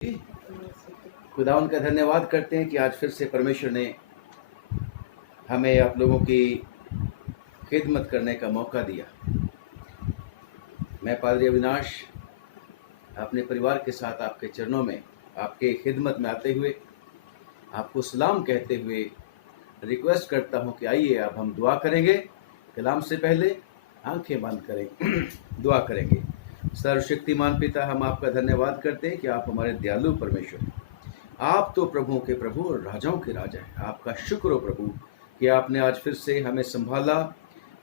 खुदावन का धन्यवाद करते हैं कि आज फिर से परमेश्वर ने हमें आप लोगों की खिदमत करने का मौका दिया। मैं पादरी अविनाश अपने परिवार के साथ आपके चरणों में आपके खिदमत में आते हुए आपको सलाम कहते हुए रिक्वेस्ट करता हूं कि आइए अब हम दुआ करेंगे। कलाम से पहले आंखें बंद करें दुआ करेंगे। सर्वशक्तिमान पिता, हम आपका धन्यवाद करते हैं कि आप हमारे दयालु परमेश्वर हैं। आप तो प्रभुओं के प्रभु और राजाओं के राजा हैं। आपका शुक्र हो प्रभु कि आपने आज फिर से हमें संभाला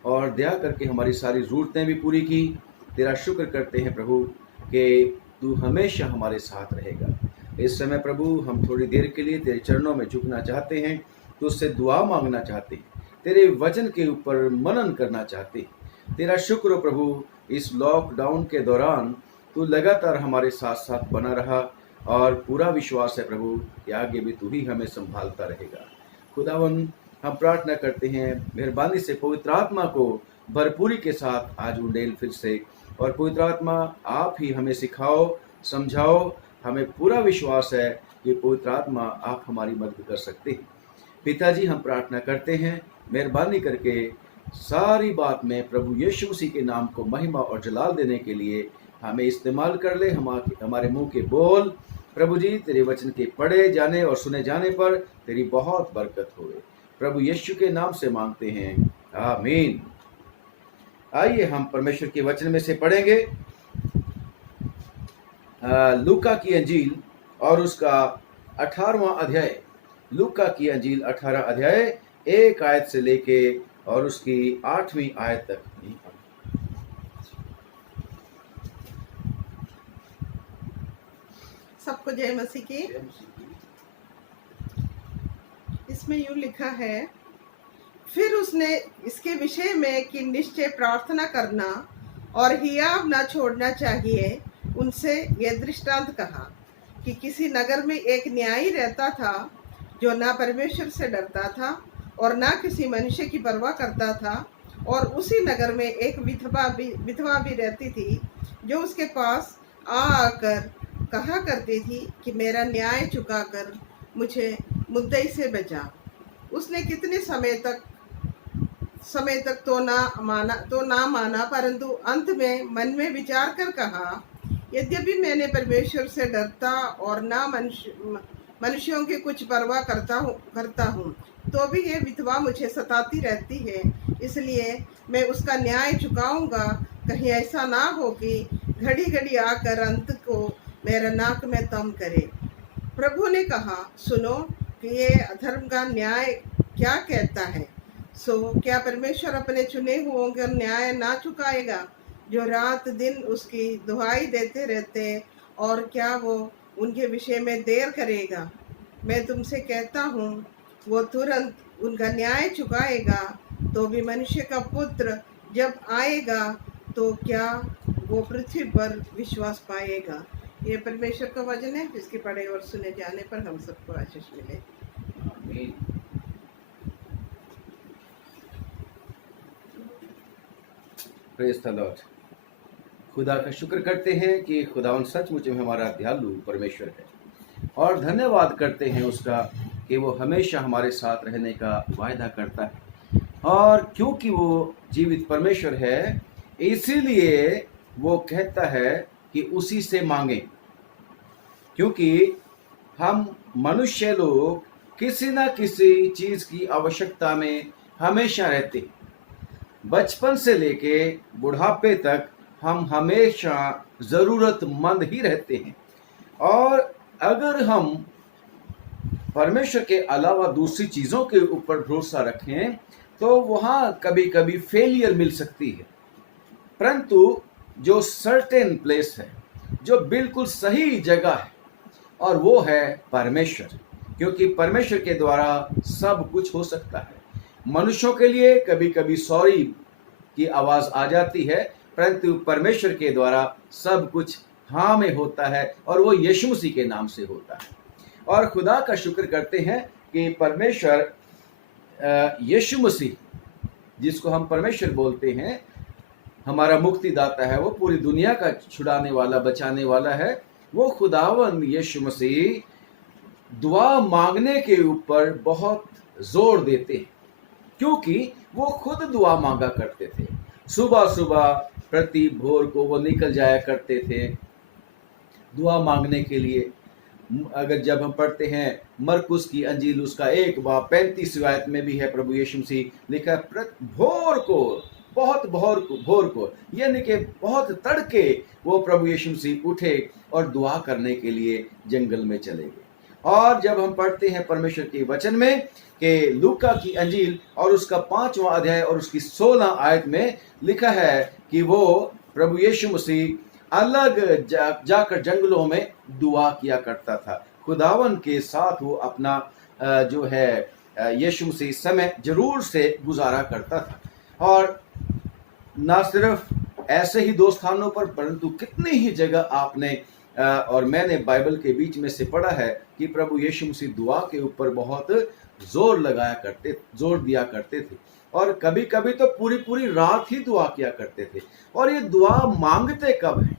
और दया करके हमारी सारी ज़रूरतें भी पूरी की। तेरा शुक्र करते हैं प्रभु कि तू हमेशा हमारे साथ रहेगा। इस समय प्रभु हम थोड़ी देर के लिए तेरे चरणों में झुकना चाहते हैं, तुझसे दुआ मांगना चाहते हैं, तेरे वचन के ऊपर मनन करना चाहते हैं। तेरा शुक्र हो प्रभु, इस लॉकडाउन के दौरान तू लगातार हमारे साथ साथ बना रहा और पूरा विश्वास है प्रभु कि आगे भी तू ही हमें संभालता रहेगा। खुदावन, हम प्रार्थना करते हैं मेहरबानी से पवित्र आत्मा को भरपूरी के साथ आज उंडेल फिर से, और पवित्र आत्मा आप ही हमें सिखाओ, समझाओ। हमें पूरा विश्वास है कि पवित्र आत्मा आप हमारी मदद कर सकते हैं। पिताजी, हम प्रार्थना करते हैं मेहरबानी करके सारी बात में प्रभु यीशु मसीह के नाम को महिमा और जलाल देने के लिए हमें इस्तेमाल कर ले। हमारे मुंह के बोल प्रभु जी तेरे वचन के पढ़े जाने और सुने जाने पर तेरी बहुत बरकत होवे। प्रभु यीशु के नाम से मांगते हैं, आमीन। आइए हम परमेश्वर के वचन में से पढ़ेंगे लूका की अंजील और उसका 18वां अध्याय। लूका की अंजील 18 अध्याय 1 आयत से लेके और उसकी 8वीं आयत तक। सबको जय मसीह की। इसमें यूं लिखा है, फिर उसने इसके विषय में कि निश्चय प्रार्थना करना और हियाव न छोड़ना चाहिए, उनसे यह दृष्टांत कहा कि किसी नगर में एक न्यायी रहता था जो ना परमेश्वर से डरता था और ना किसी मनुष्य की परवाह करता था। और उसी नगर में एक विधवा भी रहती थी जो उसके पास आकर कहा करती थी कि मेरा न्याय चुकाकर मुझे मुद्दई से बचा। उसने कितने समय तक तो ना माना, परंतु अंत में मन में विचार कर कहा, यद्यपि मैंने परमेश्वर से डरता और ना मनुष्यों की कुछ परवाह करता हूँ, तो भी ये विधवा मुझे सताती रहती है। इसलिए मैं उसका न्याय चुकाऊंगा। कहीं ऐसा ना हो कि घड़ी घड़ी आकर अंत को मेरा नाक में तम करे। प्रभु ने कहा, सुनो कि ये अधर्म का न्याय क्या कहता है। सो क्या परमेश्वर अपने चुने हुओं का न्याय ना चुकाएगा जो रात दिन उसकी दुहाई देते रहते, और क्या वो उनके विषय में देर करेगा। मैं तुमसे कहता हूँ, वो तुरंत उनका न्याय चुकाएगा। तो भी मनुष्य का पुत्र जब आएगा तो क्या वो पृथ्वी पर विश्वास पाएगा। ये परमेश्वर का वचन है, जिसके पढ़े और सुने जाने पर हम सबको आशीष मिले। आमीन। Praise the Lord. खुदा का शुक्र करते हैं कि खुदावन सचमुच में हमारा दयालु परमेश्वर है, और धन्यवाद करते हैं उसका कि वो हमेशा हमारे साथ रहने का वायदा करता है। और क्योंकि वो जीवित परमेश्वर है, इसीलिए वो कहता है कि उसी से मांगें। क्योंकि हम मनुष्य लोग किसी न किसी चीज़ की आवश्यकता में हमेशा रहते हैं। बचपन से लेके बुढ़ापे तक हम हमेशा ज़रूरतमंद ही रहते हैं। और अगर हम परमेश्वर के अलावा दूसरी चीज़ों के ऊपर भरोसा रखें तो वहाँ कभी कभी फेलियर मिल सकती है। परंतु जो सर्टेन प्लेस है, जो बिल्कुल सही जगह है, और वो है परमेश्वर। क्योंकि परमेश्वर के द्वारा सब कुछ हो सकता है। मनुष्यों के लिए कभी कभी सॉरी की आवाज़ आ जाती है, परंतु परमेश्वर के द्वारा सब कुछ हाँ में होता है, और वो यीशु मसीह के नाम से होता है। और खुदा का शुक्र करते हैं कि परमेश्वर यीशु मसीह, जिसको हम परमेश्वर बोलते हैं, हमारा मुक्तिदाता है। वो पूरी दुनिया का छुड़ाने वाला, बचाने वाला है। वो खुदावन यीशु मसीह दुआ मांगने के ऊपर बहुत जोर देते हैं, क्योंकि वो खुद दुआ मांगा करते थे। सुबह सुबह प्रति भोर को वो निकल जाया करते थे दुआ मांगने के लिए। अगर जब हम पढ़ते हैं मरकुस की अंजील उसका 1:35 आयत में भी है, प्रभु यीशु मसीह लिखा है भोर को, बहुत भोर को यानी कि बहुत तड़के वो प्रभु यीशु मसीह उठे और दुआ करने के लिए जंगल में चले गए। और जब हम पढ़ते हैं परमेश्वर के वचन में कि लूका की अंजील और उसका 5वां अध्याय और उसकी 16 आयत में लिखा है कि वो प्रभु यीशु मसीह अलग जाकर जंगलों में दुआ किया करता था। खुदावन के साथ वो अपना जो है यीशु मसीह समय जरूर से गुजारा करता था। और ना सिर्फ ऐसे ही 2 स्थानों पर, परंतु कितनी ही जगह आपने और मैंने बाइबल के बीच में से पढ़ा है कि प्रभु यीशु मसीह दुआ के ऊपर बहुत जोर दिया करते थे। और कभी कभी तो पूरी पूरी रात ही दुआ किया करते थे। और ये दुआ मांगते कब है?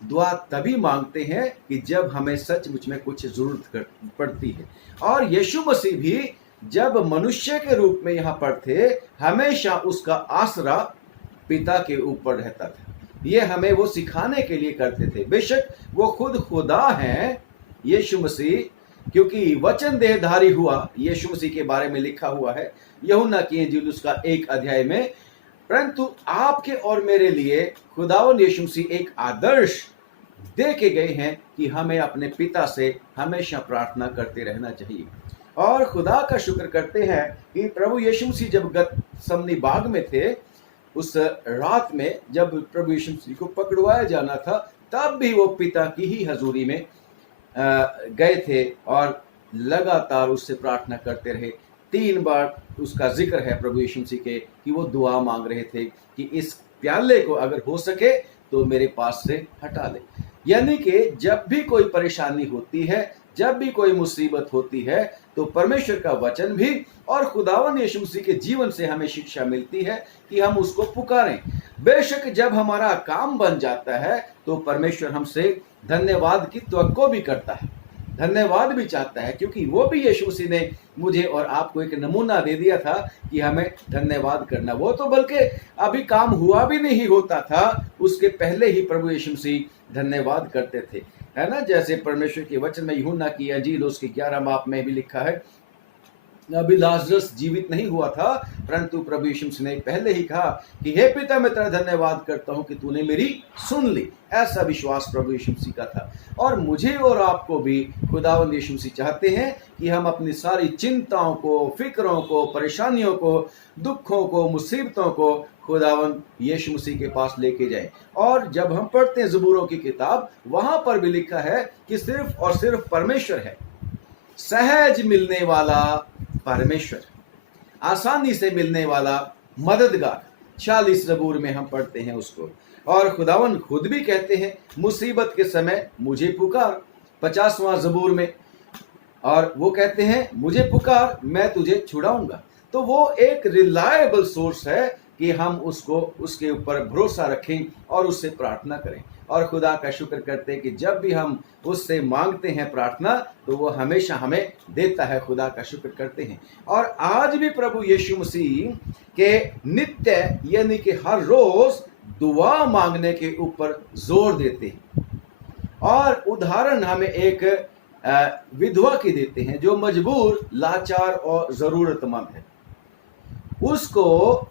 दुआ तभी मांगते हैं कि जब हमें सचमुच में कुछ जरूरत पड़ती है। और यीशु मसीह भी जब मनुष्य के रूप में यहाँ पर थे, हमेशा उसका आसरा पिता के ऊपर रहता था। ये हमें वो सिखाने के लिए करते थे। बेशक वो खुद खुदा हैं यीशु मसीह, क्योंकि वचन देहधारी हुआ, यीशु मसीह के बारे में लिखा हुआ है यूहन्ना की इंजील उसका 1 अध्याय में। परंतु आपके और मेरे लिए खुदावन यीशु मसीह एक आदर्श दे के गए हैं कि हमें अपने पिता से हमेशा प्रार्थना करते रहना चाहिए। और खुदा का शुक्र करते हैं कि प्रभु यीशु मसीह जब गतसमनी बाग में थे, उस रात में जब प्रभु यीशु मसीह को पकड़वाया जाना था, तब भी वो पिता की ही हजूरी में गए थे और लगातार उससे प्रार्थना करते रहे। 3 बार उसका जिक्र है प्रभु यीशु मसीह के कि वो दुआ मांग रहे थे कि इस प्याले को अगर हो सके तो मेरे पास से हटा ले। यानी कि जब भी कोई परेशानी होती है, जब भी कोई मुसीबत होती है, तो परमेश्वर का वचन भी और खुदावन यीशु मसीह के जीवन से हमें शिक्षा मिलती है कि हम उसको पुकारें। बेशक जब हमारा काम बन जाता है तो परमेश्वर हमसे धन्यवाद की तवक्को भी करता है, धन्यवाद भी चाहता है, क्योंकि वो भी यीशु मसीह ने मुझे और आपको एक नमूना दे दिया था कि हमें धन्यवाद करना। वो तो बल्कि अभी काम हुआ भी नहीं होता था, उसके पहले ही प्रभु यीशु मसीह धन्यवाद करते थे, है ना। जैसे परमेश्वर के वचन में यूहन्ना की अंजील उसके 11 बाब में भी लिखा है, अभी लाजरस जीवित नहीं हुआ था, परंतु प्रभु यीशु मसीह ने पहले ही कहा कि हे पिता, मैं तेरा धन्यवाद करता हूं कि तूने मेरी सुन ली। ऐसा विश्वास प्रभु यीशु मसीह का था। और मुझे और आपको भी खुदावंद यीशु मसीह चाहते हैं कि हम अपनी सारी चिंताओं को, फिक्रों को, परेशानियों को, दुखों को, मुसीबतों को खुदावंद यीशु मसीह के पास लेके जाएं। और जब हम पढ़ते हैं ज़बूरों की किताब, वहां पर भी लिखा है कि सिर्फ और सिर्फ परमेश्वर है, सहज मिलने वाला परमेश्वर, आसानी से मिलने वाला मददगार। 40 ज़बूर में हम पढ़ते हैं उसको। और खुदावन खुद भी कहते हैं, मुसीबत के समय मुझे पुकार, 50वां ज़बूर में, और वो कहते हैं मुझे पुकार, मैं तुझे छुड़ाऊंगा। तो वो एक रिलायबल सोर्स है कि हम उसको, उसके ऊपर भरोसा रखें और उससे प्रार्थना करें। और खुदा का शुक्र करते हैं कि जब भी हम उससे मांगते हैं प्रार्थना, तो वो हमेशा हमें देता है। खुदा का शुक्र करते हैं। और आज भी प्रभु यीशु मसीह के नित्य यानी कि हर रोज दुआ मांगने के ऊपर जोर देते हैं। और उदाहरण हमें एक विधवा की देते हैं जो मजबूर, लाचार और जरूरतमंद है। उसको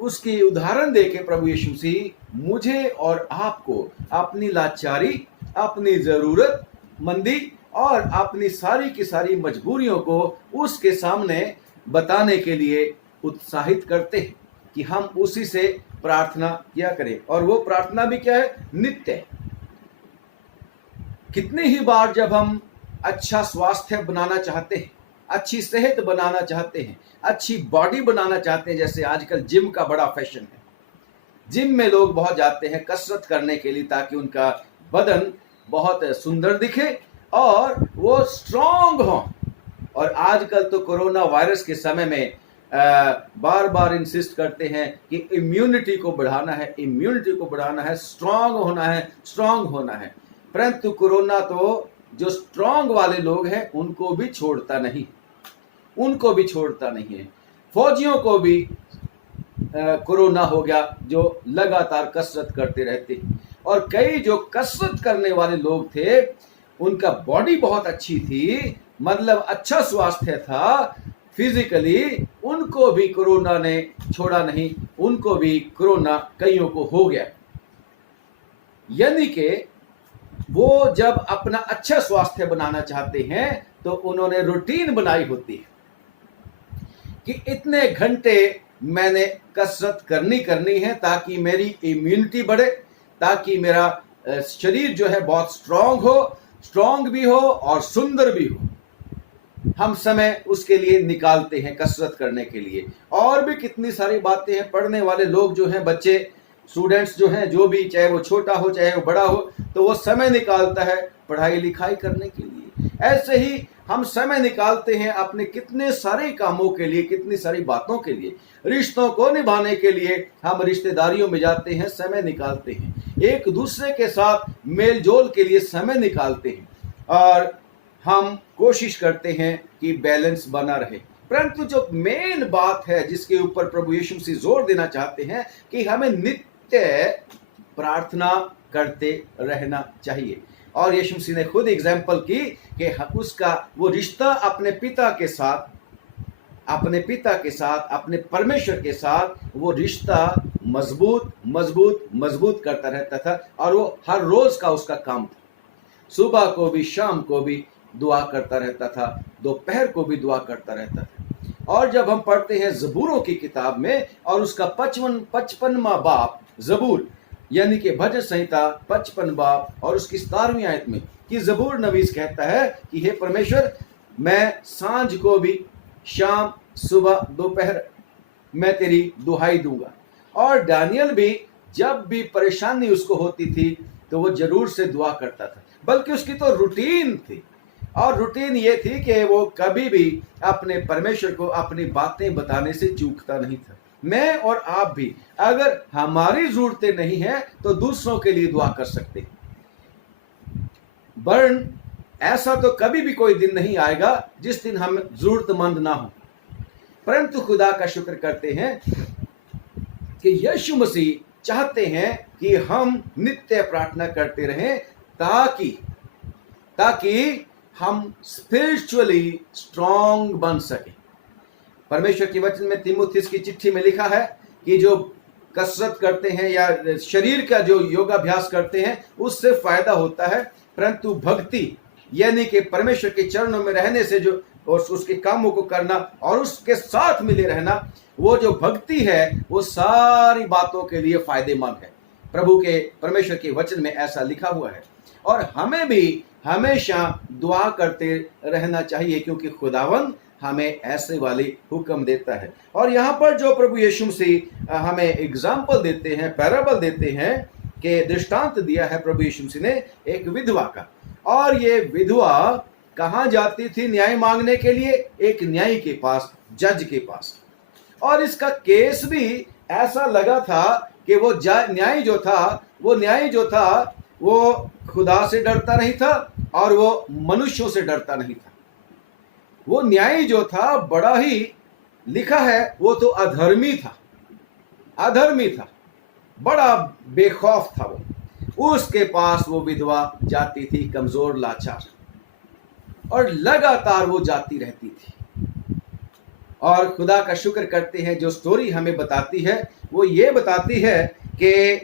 उसकी उदाहरण देके प्रभु यीशु मसीह मुझे और आपको अपनी लाचारी, अपनी जरूरतमंदी और अपनी सारी की सारी मजबूरियों को उसके सामने बताने के लिए उत्साहित करते हैं कि हम उसी से प्रार्थना किया करें। और वो प्रार्थना भी क्या है? नित्य। कितनी ही बार जब हम अच्छा स्वास्थ्य बनाना चाहते हैं, अच्छी सेहत बनाना चाहते हैं, अच्छी बॉडी बनाना चाहते हैं, जैसे आजकल जिम का बड़ा फैशन है, जिम में लोग बहुत जाते हैं कसरत करने के लिए ताकि उनका बदन बहुत सुंदर दिखे और वो स्ट्रांग हो। और आजकल तो कोरोना वायरस के समय में बार बार इंसिस्ट करते हैं कि इम्यूनिटी को बढ़ाना है, इम्यूनिटी को बढ़ाना है, स्ट्रांग होना है, स्ट्रांग होना है। परंतु कोरोना तो जो स्ट्रांग वाले लोग हैं उनको भी छोड़ता नहीं, उनको भी छोड़ता नहीं है। फौजियों को भी कोरोना हो गया जो लगातार कसरत करते रहते हैं। और कई जो कसरत करने वाले लोग थे उनका बॉडी बहुत अच्छी थी, मतलब अच्छा स्वास्थ्य था फिजिकली, उनको भी कोरोना ने छोड़ा नहीं, उनको भी कोरोना कईयों को हो गया। यानी कि वो जब अपना अच्छा स्वास्थ्य बनाना चाहते हैं तो उन्होंने रूटीन बनाई होती है कि इतने घंटे मैंने कसरत करनी है ताकि मेरी इम्यूनिटी बढ़े, ताकि मेरा शरीर जो है बहुत स्ट्रांग भी हो और सुंदर भी हो। हम समय उसके लिए निकालते हैं कसरत करने के लिए। और भी कितनी सारी बातें हैं। पढ़ने वाले लोग जो हैं, बच्चे, स्टूडेंट्स जो हैं, जो भी, चाहे वो छोटा हो चाहे वो बड़ा हो, तो वो समय निकालता है पढ़ाई लिखाई करने के लिए। ऐसे ही हम समय निकालते हैं अपने कितने सारे कामों के लिए, कितनी सारी बातों के लिए। रिश्तों को निभाने के लिए हम रिश्तेदारियों में जाते हैं, समय निकालते हैं, एक दूसरे के साथ मेल जोल के लिए समय निकालते हैं और हम कोशिश करते हैं कि बैलेंस बना रहे। परंतु जो मेन बात है जिसके ऊपर प्रभु यीशु मसीह जोर देना चाहते हैं कि हमें नित्य प्रार्थना करते रहना चाहिए। और यीशु मसीह ने खुद एग्जाम्पल की कि उसका वो रिश्ता अपने पिता के साथ, अपने परमेश्वर के साथ वो रिश्ता मजबूत करता रहता था। और वो हर रोज का उसका काम था, सुबह को भी शाम को भी दुआ करता रहता था, दोपहर को भी दुआ करता रहता था। और जब हम पढ़ते हैं ज़बूरों की किताब में और उसका 55वां बाब ज़बूर यानी कि भजन संहिता 55 बाब और उसकी 17वीं आयत में कि ज़बूर नवीस कहता है कि हे परमेश्वर, मैं सांझ को भी, शाम, सुबह, दोपहर मैं तेरी दुहाई दूंगा। और दानियल भी जब भी परेशानी उसको होती थी तो वो जरूर से दुआ करता था, बल्कि उसकी तो रूटीन थी। और रूटीन ये थी कि वो कभी भी अपने परमेश्वर को अपनी बातें बताने से चूकता नहीं था। मैं और आप भी अगर हमारी जरूरतें नहीं है तो दूसरों के लिए दुआ कर सकते हैं। वरन ऐसा तो कभी भी कोई दिन नहीं आएगा जिस दिन हम जरूरतमंद ना हो। परंतु खुदा का शुक्र करते हैं कि यीशु मसीह चाहते हैं कि हम नित्य प्रार्थना करते रहें ताकि हम स्पिरिचुअली स्ट्रांग बन सके। परमेश्वर के वचन में तीमुथियुस की चिट्ठी में लिखा है कि जो कसरत करते हैं या शरीर का जो योगाभ्यास करते हैं उससे फायदा होता है, परंतु भक्ति यानी कि परमेश्वर के चरणों में रहने से जो और उसके कामों को करना और उसके साथ मिले रहना, वो जो भक्ति है वो सारी बातों के लिए फायदेमंद है। प्रभु के परमेश्वर के वचन में ऐसा लिखा हुआ है। और हमें भी हमेशा दुआ करते रहना चाहिए क्योंकि खुदावंद हमें ऐसे वाली हुक्म देता है। और यहाँ पर जो प्रभु यीशु मसीह हमें एग्जाम्पल देते हैं, पैराबल देते हैं, कि दृष्टांत दिया है प्रभु यीशु मसीह ने एक विधवा का। और ये विधवा कहाँ जाती थी न्याय मांगने के लिए? एक न्यायी के पास, जज के पास। और इसका केस भी ऐसा लगा था कि वो न्यायी जो था वो खुदा से डरता नहीं था और वो मनुष्यों से डरता नहीं था। वो न्यायी जो था बड़ा ही, लिखा है, वो तो अधर्मी था, बड़ा बेखौफ था वो। उसके पास वो विधवा जाती थी, कमजोर, लाचार, और लगातार वो जाती रहती थी। और खुदा का शुक्र करते हैं जो स्टोरी हमें बताती है वो ये बताती है कि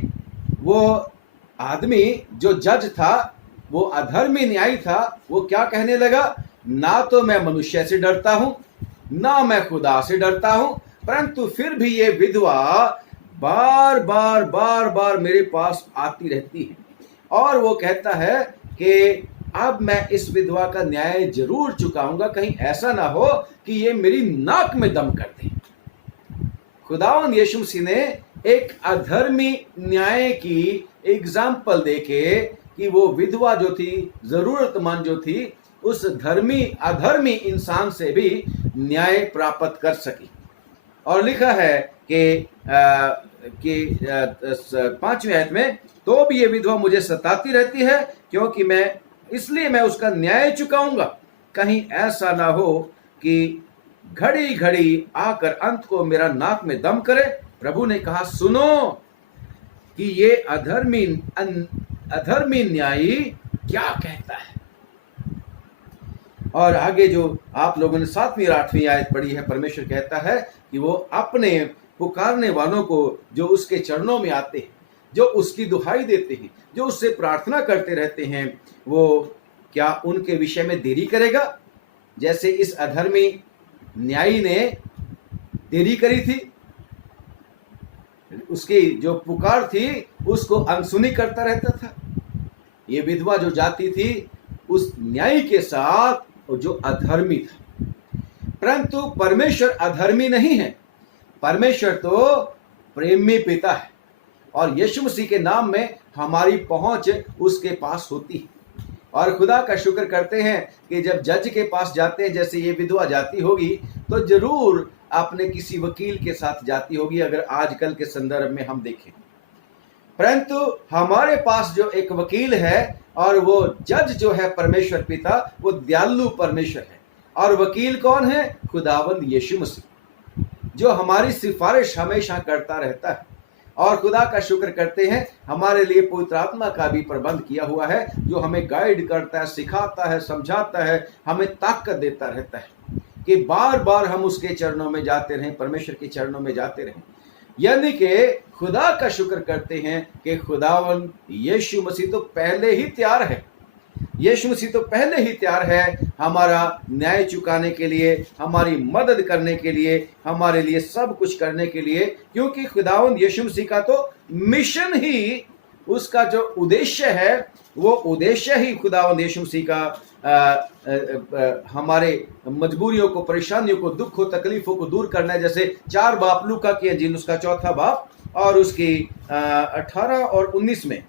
वो आदमी जो जज था, वो अधर्मी न्यायी था, वो क्या कहने लगा? ना तो मैं मनुष्य से डरता हूं, ना मैं खुदा से डरता हूं, परंतु फिर भी ये विधवा बार बार मेरे पास आती रहती है। और वो कहता है कि अब मैं इस विधवा का न्याय जरूर चुकाऊंगा, कहीं ऐसा ना हो कि ये मेरी नाक में दम कर दे। खुदावंद यीशु मसीह ने एक अधर्मी न्याय की एग्जाम्पल देके कि वो विधवा जो थी, जरूरतमंद जो थी, उस अधर्मी इंसान से भी न्याय प्राप्त कर सकी। और लिखा है कि 5वीं आयत में, तो भी ये विधवा मुझे सताती रहती है, क्योंकि इसलिए मैं उसका न्याय चुकाऊंगा, कहीं ऐसा ना हो कि घड़ी घड़ी आकर अंत को मेरा नाक में दम करे। प्रभु ने कहा, सुनो कि ये अधर्मी न्यायी क्या कहता है। और आगे जो आप लोगों ने 7वीं और 8वीं आयत पढ़ी है, परमेश्वर कहता है कि वो अपने पुकारने वालों को, जो उसके चरणों में आते हैं, जो उसकी दुहाई देते हैं, जो उससे प्रार्थना करते रहते हैं, वो क्या उनके विषय में देरी करेगा, जैसे इस अधर्मी न्यायी ने देरी करी थी। उसकी जो पुकार थी उसको अनसुनी करता रहता था। ये विधवा जो जाती थी उस न्यायी के साथ, जो अधर्मी था। परंतु परमेश्वर अधर्मी नहीं है, परमेश्वर तो प्रेमी पिता है, और यीशु मसीह के नाम में हमारी पहुंच उसके पास होती है। और खुदा का शुक्र करते हैं कि जब जज के पास जाते हैं, जैसे ये विधवा जाती होगी, तो जरूर अपने किसी वकील के साथ जाती होगी, अगर आजकल के संदर्भ में हम देखें। परंतु हमारे पास जो एक वकील है, और वो जज जो है परमेश्वर पिता, वो दयालु परमेश्वर है। और वकील कौन है? खुदावंद यीशु मसीह, जो हमारी सिफारिश हमेशा करता रहता है। और खुदा का शुक्र करते हैं, हमारे लिए पवित्र आत्मा का भी प्रबंध किया हुआ है, जो हमें गाइड करता है, सिखाता है, समझाता है, हमें ताकत देता रहता है कि बार बार हम उसके चरणों में जाते रहें, परमेश्वर के चरणों में जाते रहें। यानी कि खुदा का शुक्र करते हैं कि खुदावन यीशु मसीह तो पहले ही तैयार है, यीशु मसीह तो पहले ही तैयार है हमारा न्याय चुकाने के लिए, हमारी मदद करने के लिए, हमारे लिए सब कुछ करने के लिए। क्योंकि खुदावन यीशु मसीह का तो मिशन ही, उसका जो उद्देश्य है, वो उद्देश्य ही खुदावन यीशु मसीह का हमारे मजबूरियों को, परेशानियों को, दुखों, तकलीफों को दूर करना है। जैसे 4 बाब लूका की अंजील, उसका 4था बाब और उसकी 18 और 19 में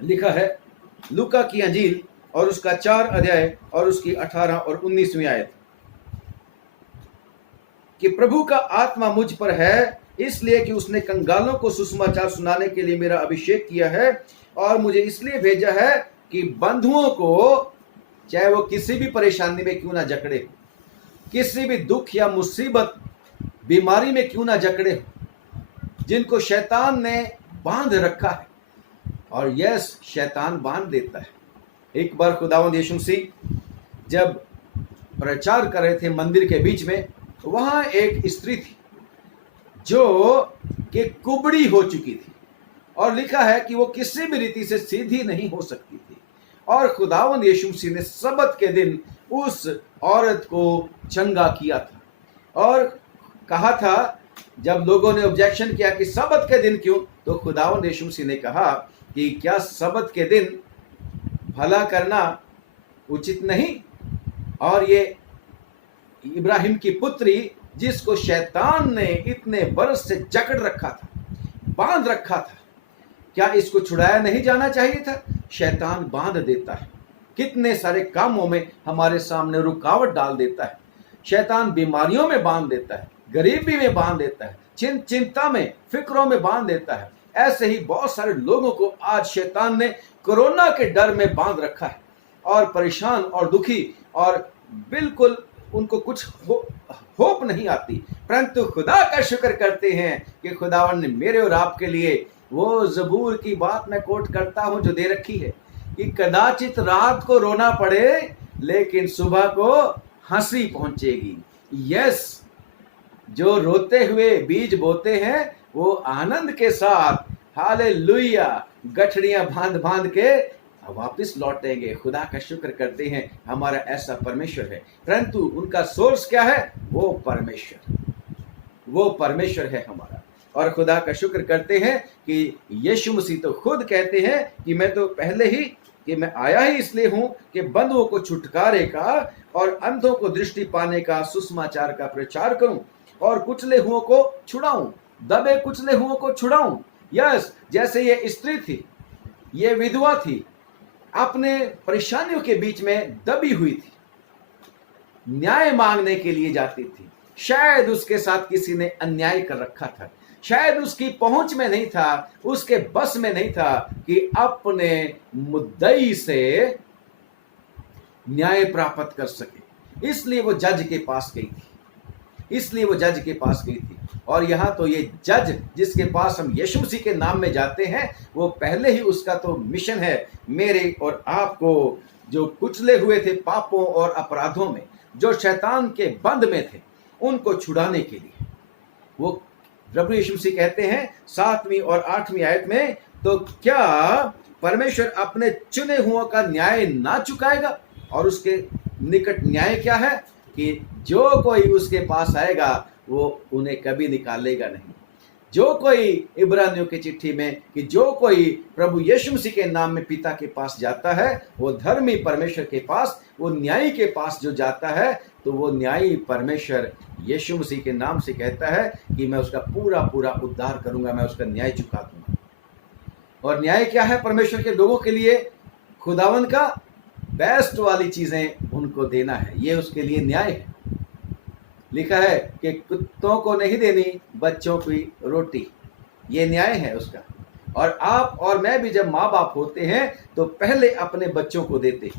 लिखा है, लूका की अंजील और उसका 4 अध्याय और उसकी 18 और 19वीं आयत, कि प्रभु का आत्मा मुझ पर है, इसलिए कि उसने कंगालों को सुसमाचार सुनाने के लिए मेरा अभिषेक किया है, और मुझे इसलिए भेजा है कि बंधुओं को, चाहे वो किसी भी परेशानी में क्यों ना जकड़े, किसी भी दुख या मुसीबत, बीमारी में क्यों ना जकड़े, जिनको शैतान ने बांध रखा है, और यस, शैतान बांध देता है। एक बार खुदावंद यीशु मसीह जब प्रचार कर रहे थे मंदिर के बीच में, वहां एक स्त्री थी जो कि कुबड़ी हो चुकी थी, और लिखा है कि वो किसी भी रीति से सीधी नहीं हो सकती थी। और खुदावंद यीशु मसीह ने सबत के दिन उस औरत को चंगा किया था, और कहा था, जब लोगों ने ऑब्जेक्शन किया कि सबत के दिन क्यों, तो खुदावंद यीशु मसीह ने कहा कि क्या सबत के दिन भला करना उचित नहीं? और ये इब्राहिम की पुत्री, जिसको शैतान ने इतने बरस से जकड़ रखा था, बांध रखा था, क्या इसको छुड़ाया नहीं जाना चाहिए था? शैतान बांध देता है, कितने सारे कामों में हमारे सामने रुकावट डाल देता है। शैतान बीमारियों में बांध देता है, गरीबी में बांध देता है, चिंता में, फिक्रों में बांध देता है। ऐसे ही बहुत सारे लोगों को आज शैतान ने कोरोना के डर में बांध रखा है, और परेशान और दुखी, और बिल्कुल उनको कुछ होप नहीं आती। परंतु खुदा का शुक्र करते हैं कि खुदावन ने मेरे और आपके लिए वो ज़बूर की बात मैं कोट करता हूं जो दे रखी है, कि कदाचित रात को रोना पड़े, लेकिन सुबह को हंसी पहुंचेगी। यस, जो रोते हुए बीज बोते हैं वो आनंद के साथ, हालेलुया, गठड़ियां बांध बांध के वापस लौटेंगे। खुदा का शुक्र करते हैं, हमारा ऐसा परमेश्वर है। परंतु उनका सोर्स क्या है? वो परमेश्वर है हमारा। और खुदा का शुक्र करते हैं कि यीशु मसीह तो खुद कहते हैं कि मैं तो पहले ही, कि मैं आया ही इसलिए हूं कि बंधुओं को छुटकारे का और अंधों को दृष्टि पाने का सुसमाचार का प्रचार करूं, और कुचले हुओं को छुड़ाऊं, दबे कुचले हुओं को छुड़ाऊं। यस, जैसे ये स्त्री थी, ये विधवा थी, अपने परेशानियों के बीच में दबी हुई थी, न्याय मांगने के लिए जाती थी, शायद उसके साथ किसी ने अन्याय कर रखा था, शायद उसकी पहुंच में नहीं था, उसके बस में नहीं था कि अपने मुद्दई से न्याय प्राप्त कर सके। इसलिए वो जज के पास गई थी। और यहाँ तो ये जज जिसके पास हम यीशु मसीह के नाम में जाते हैं, वो पहले ही उसका तो मिशन है, मेरे और आपको जो कुचले हुए थे पापों और अपराधों में, जो शैतान के बंद में थे, उनको छुड़ाने के लिए। वो प्रभु यीशु मसीह कहते हैं 7वीं और 8वीं आयत में, तो क्या परमेश्वर अपने चुने हुओं का न्याय ना चुकाएगा? और उसके निकट न्याय क्या है कि जो कोई उसके पास आएगा वो उन्हें कभी निकालेगा नहीं। जो कोई, इब्रानियों की चिट्ठी में, कि जो कोई प्रभु यीशु मसीह के नाम में पिता के पास जाता है, वो धर्मी परमेश्वर के पास, वो न्यायी के पास जो जाता है, तो वो न्यायी परमेश्वर यीशु मसीह के नाम से कहता है कि मैं उसका पूरा पूरा उद्धार करूंगा, मैं उसका न्याय चुका दूंगा। और न्याय क्या है? परमेश्वर के लोगों के लिए खुदावन का बेस्ट वाली चीजें उनको देना है, ये उसके लिए न्याय है। लिखा है कि कुत्तों को नहीं देनी बच्चों की रोटी, ये न्याय है उसका। और आप और मैं भी जब माँ बाप होते हैं तो पहले अपने बच्चों को देते,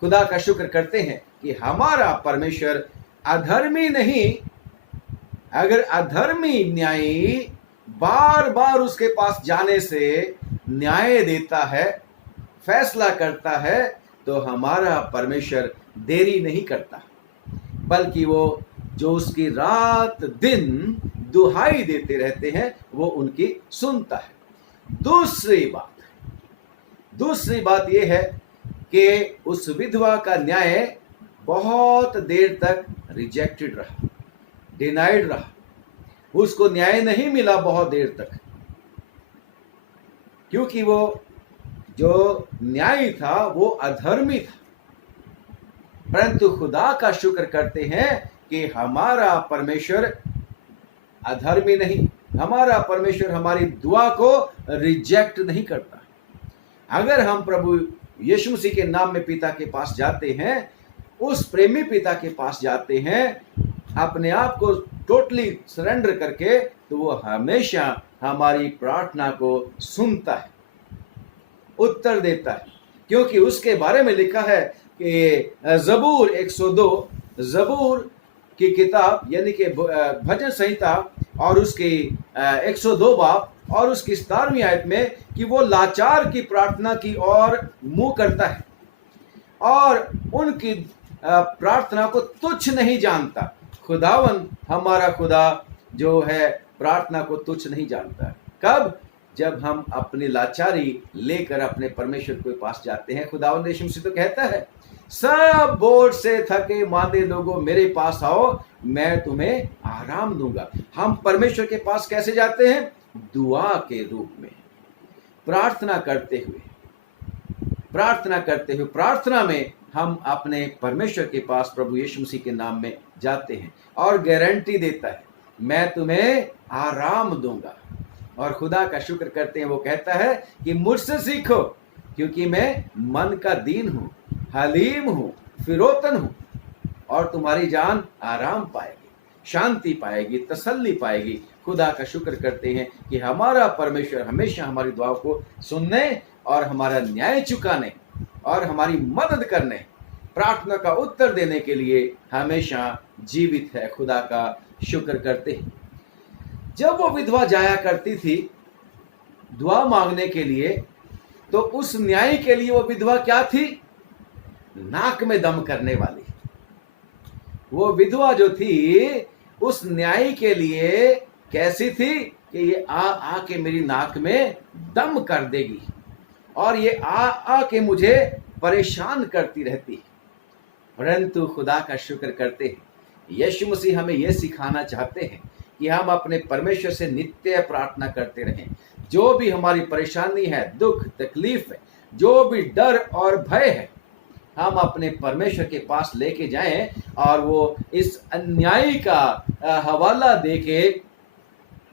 खुदा का शुक्र करते हैं कि हमारा परमेश्वर अधर्मी नहीं। अगर अधर्मी न्यायी बार बार उसके पास जाने से न्याय देता है, फैसला करता है, तो हमारा परमेश्वर देरी नहीं करता, बल्कि वो जो उसकी रात दिन दुहाई देते रहते हैं वो उनकी सुनता है। दूसरी बात यह है कि उस विधवा का न्याय बहुत देर तक रिजेक्टेड रहा, डिनाइड रहा, उसको न्याय नहीं मिला बहुत देर तक, क्योंकि वो जो न्यायी था वो अधर्मी था। परंतु खुदा का शुक्र करते हैं कि हमारा परमेश्वर अधर्मी नहीं, हमारा परमेश्वर हमारी दुआ को रिजेक्ट नहीं करता। अगर हम प्रभु यीशु मसीह के नाम में पिता के पास जाते हैं, उस प्रेमी पिता के पास जाते हैं, अपने आप को टोटली सरेंडर करके, तो वो हमेशा हमारी प्रार्थना को सुनता है, उत्तर देता है। क्योंकि उसके बारे में लिखा है कि जबूर 102, जबूर की किताब यानी कि भजन संहिता और उसकी 102 बाब और उसकी 17वीं आयत में, कि वो लाचार की प्रार्थना की ओर मुंह करता है और उनकी प्रार्थना को तुच्छ नहीं जानता। खुदावन हमारा खुदा जो है प्रार्थना को तुच्छ नहीं जानता। कब? जब हम अपनी लाचारी लेकर अपने परमेश्वर के पास जाते हैं। खुदावन यीशु मसीह तो कहता है, सब बोझ से थके मांदे लोगों मेरे पास आओ, मैं तुम्हें आराम दूंगा। हम परमेश्वर के पास कैसे जाते हैं? दुआ के रूप में, प्रार्थना करते हुए। प्रार्थना में हम अपने परमेश्वर के पास प्रभु यीशु मसीह के नाम में जाते हैं और गारंटी देता है, मैं तुम्हें आराम दूंगा। और खुदा का शुक्र करते हैं, वो कहता है कि मुझसे सीखो क्योंकि मैं मन का दीन हूं, हलीम हूं, फिरोतन हूं, और तुम्हारी जान आराम पाएगी, शांति पाएगी, तसल्ली पाएगी। खुदा का शुक्र करते हैं कि हमारा परमेश्वर हमेशा हमारी दुआओं को सुनने और हमारा न्याय चुकाने और हमारी मदद करने, प्रार्थना का उत्तर देने के लिए हमेशा जीवित है। खुदा का शुक्र करते हैं। जब वो विधवा जाया करती थी दुआ मांगने के लिए, तो उस न्याय के लिए वो विधवा क्या थी? नाक में दम करने वाली। वो विधवा जो थी उस न्याय के लिए कैसी थी कि ये आ के मेरी नाक में दम कर देगी और ये आ के मुझे परेशान करती रहती। परंतु खुदा का शुक्र करते हैं, यीशु मसीह हमें यह सिखाना चाहते हैं कि हम अपने परमेश्वर से नित्य प्रार्थना करते रहें। जो भी हमारी परेशानी है, दुख तकलीफ है, जो भी डर और भय है, हम अपने परमेश्वर के पास लेके जाएं और वो इस अन्यायी का हवाला देके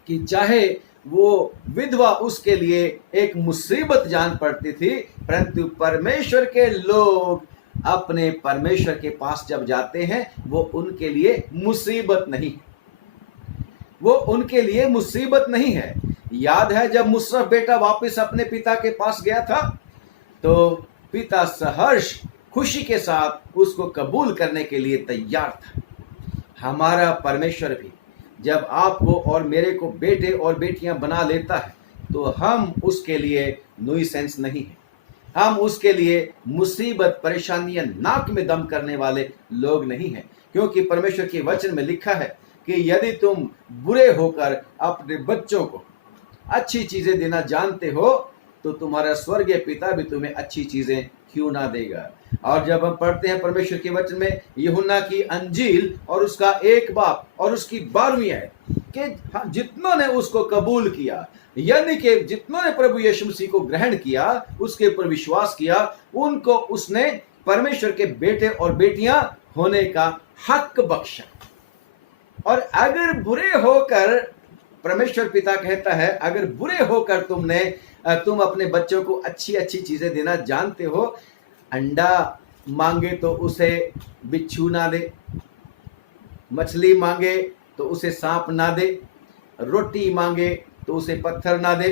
कि चाहे वो विधवा उसके लिए एक मुसीबत जान पड़ती थी, परंतु परमेश्वर के लोग अपने परमेश्वर के पास जब जाते हैं वो उनके लिए मुसीबत नहीं, वो उनके लिए मुसीबत नहीं है। याद है जब मुशर्रफ बेटा वापस अपने पिता के पास गया था तो पिता सहर्ष खुशी के साथ उसको कबूल करने के लिए तैयार था। हमारा परमेश्वर भी जब आपको और मेरे को बेटे और बेटियां बना लेता है तो हम उसके लिए नुइसेंस नहीं है, हम उसके लिए मुसीबत परेशानियां नाक में दम करने वाले लोग नहीं हैं। क्योंकि परमेश्वर के वचन में लिखा है कि यदि तुम बुरे होकर अपने बच्चों को अच्छी चीजें देना जानते हो तो तुम्हारा स्वर्गीय पिता भी तुम्हें अच्छी चीजें क्यों ना देगा। और जब हम पढ़ते हैं परमेश्वर के वचन में यूहन्ना की अंजील और उसका 1 बाब और उसकी 12वीं आयत कि जितनों ने उसको कबूल किया, यानी कि जितनों ने प्रभु यीशु मसीह को ग्रहण किया, उसके ऊपर विश्वास किया, उनको उसने परमेश्वर के बेटे और बेटियां होने का हक बख्शा। और अगर बुरे होकर, परमेश्वर पिता कहता है, अगर बुरे होकर तुम अपने बच्चों को अच्छी अच्छी चीजें देना जानते हो, अंडा मांगे तो उसे बिच्छू ना दे, मछली मांगे तो उसे सांप ना दे, रोटी मांगे तो उसे पत्थर ना दे,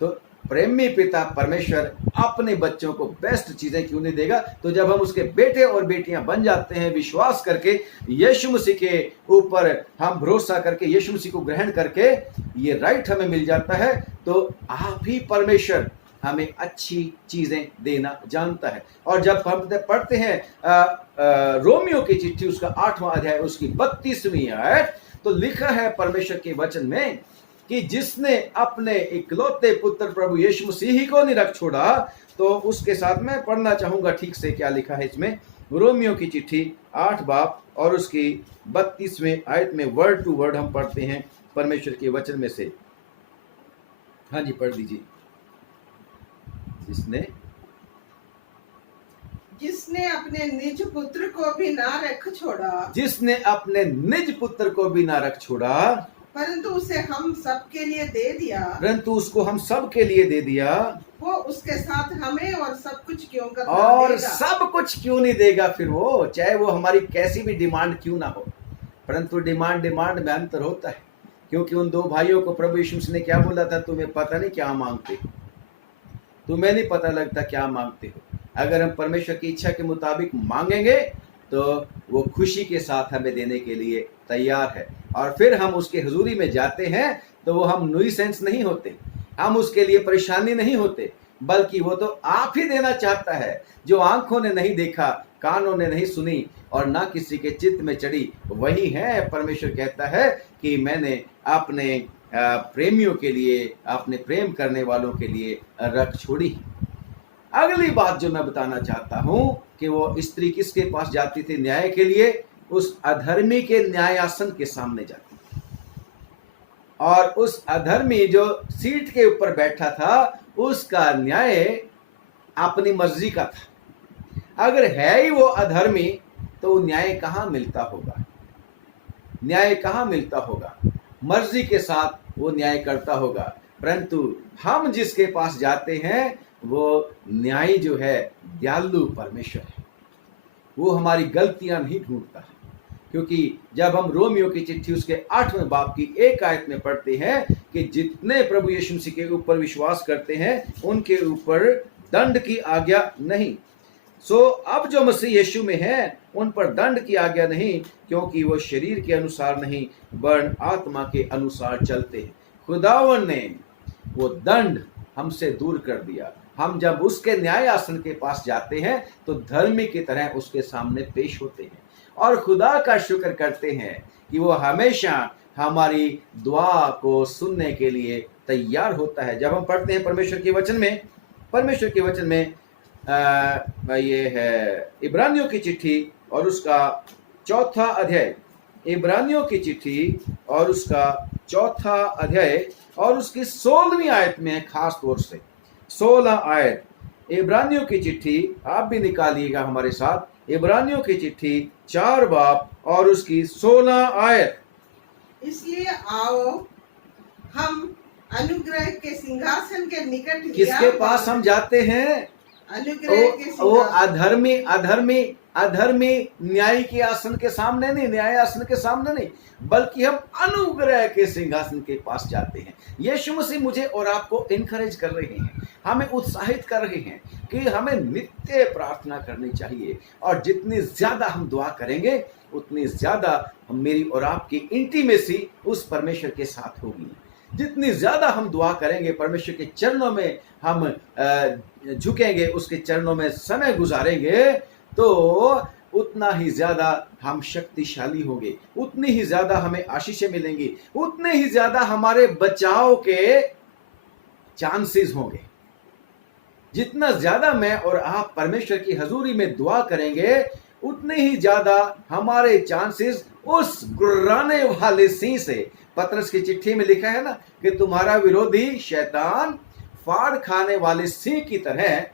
तो प्रेमी पिता परमेश्वर अपने बच्चों को बेस्ट चीजें क्यों नहीं देगा। तो जब हम उसके बेटे और बेटियां बन जाते हैं विश्वास करके, यीशु मसीह के ऊपर हम भरोसा करके, यीशु मसीह को ग्रहण करके ये राइट हमें मिल जाता है, तो आप ही परमेश्वर हमें अच्छी चीजें देना जानता है। और जब हम पढ़ते हैं रोमियो की चिट्ठी उसका 8वां अध्याय उसकी 32वीं आयत, तो लिखा है परमेश्वर के वचन में कि जिसने अपने इकलौते पुत्र प्रभु यीशु मसीह ही को नहीं रख छोड़ा, तो उसके साथ मैं पढ़ना चाहूंगा ठीक से क्या लिखा है इसमें। रोमियो की चिट्ठी 8 बाब और उसकी 32वें आयत में वर्ड टू वर्ड हम पढ़ते हैं परमेश्वर के वचन में से। हाँ जी, पढ़ दीजिए। जिसने अपने निज पुत्र को भी ना रख छोड़ा, जिसने अपने निज पुत्र को भी ना रख छोड़ा, परंतु उसे हम सबके लिए दे दिया, परंतु उसको हम सब के लिए दे दिया, वो उसके साथ हमें और सब कुछ क्यों कर और सब कुछ क्यों नहीं देगा फिर वो, चाहे वो हमारी कैसी भी डिमांड क्यों ना हो। परंतु डिमांड में अंतर होता है, क्योंकि उन 2 भाइयों को प्रभु यीशु मसीह ने क्या बोला था, तुम्हें पता नहीं क्या मांगते हो, तुम्हें नहीं पता लगता क्या मांगते हो। अगर हम परमेश्वर की इच्छा के मुताबिक मांगेंगे तो वो खुशी के साथ हमें देने के लिए तैयार है। और फिर हम उसके हुजूरी में जाते हैं तो वो हम नुइसेंस नहीं होते, हम उसके लिए परेशानी नहीं होते, बल्कि वो तो आप ही देना चाहता है। जो आंखों ने नहीं देखा, कानों ने नहीं सुनी और ना किसी के चित्त में चढ़ी, वही है परमेश्वर कहता है कि मैंने अपने प्रेमियों के लिए, अपने प्रेम करने वालों के लिए रख छोड़ी। अगली बात जो मैं बताना चाहता हूं कि वो स्त्री किसके पास जाती थी न्याय के लिए, उस अधर्मी के न्यायासन के सामने जाती थी। और उस अधर्मी जो सीट के ऊपर बैठा था उसका न्याय अपनी मर्जी का था। अगर है ही वो अधर्मी तो न्याय कहां मिलता होगा, न्याय कहां मिलता होगा, मर्जी के साथ वो न्याय करता होगा। परंतु हम जिसके पास जाते हैं वो न्यायी जो है दयालु परमेश्वर है, वो हमारी गलतियां नहीं ढूंढता है। क्योंकि जब हम रोमियो की चिट्ठी उसके 8वें बाब की 1 आयत में पढ़ते हैं कि जितने प्रभु यीशु मसीह के ऊपर विश्वास करते हैं उनके ऊपर दंड की आज्ञा नहीं। सो अब जो मसीह यीशु में है उन पर दंड की आज्ञा नहीं, क्योंकि वो शरीर के अनुसार नहीं वरन आत्मा के अनुसार चलते हैं। खुदावन ने वो दंड हमसे दूर कर दिया। हम जब उसके न्याय आसन के पास जाते हैं तो धर्मी की तरह उसके सामने पेश होते हैं और खुदा का शुक्र करते हैं कि वो हमेशा हमारी दुआ को सुनने के लिए तैयार होता है। जब हम पढ़ते हैं परमेश्वर के वचन में ये है इब्रानियों की चिट्ठी और उसका 4था अध्याय, इब्रानियों की चिट्ठी और उसका 4था अध्याय और उसकी 16वीं आयत में, खास तौर से 16 आयत, इब्रानियों की चिट्ठी आप भी निकालिएगा हमारे साथ। इब्रानियों की चिट्ठी 4 बाब और उसकी 16 आयत। इसलिए आओ हम अनुग्रह के सिंहासन के निकट, किसके पास हम जाते हैं? अनुग्रह के वो सिंहासन, अधर्मी अधर्मी अधर्मी न्याय के आसन के सामने नहीं, न्याय आसन के सामने नहीं, बल्कि हम अनुग्रह के सिंहासन के पास जाते हैं। यीशु मसीह मुझे और आपको इनकरेज कर रहे हैं, हमें उत्साहित कर रहे हैं कि हमें नित्य प्रार्थना करनी चाहिए, और जितनी ज्यादा हम दुआ करेंगे उतनी ज्यादा मेरी और आपकी इंटीमेसी उस परमेश्वर के साथ होगी। जितनी ज्यादा हम दुआ करेंगे, परमेश्वर के चरणों में हम झुकेंगे, उसके चरणों में समय गुजारेंगे, तो उतना ही ज्यादा हम शक्तिशाली होंगे, उतनी ही ज्यादा हमें आशीषें मिलेंगी, उतने ही ज्यादा हमारे बचाव के चांसेस होंगे। जितना ज्यादा मैं और आप परमेश्वर की हजूरी में दुआ करेंगे, उतने ही ज्यादा हमारे चांसेस उस गुर्राने वाले सिंह से, पतरस की चिट्ठी में लिखा है ना कि तुम्हारा विरोधी शैतान फाड़ खाने वाले सिंह की तरह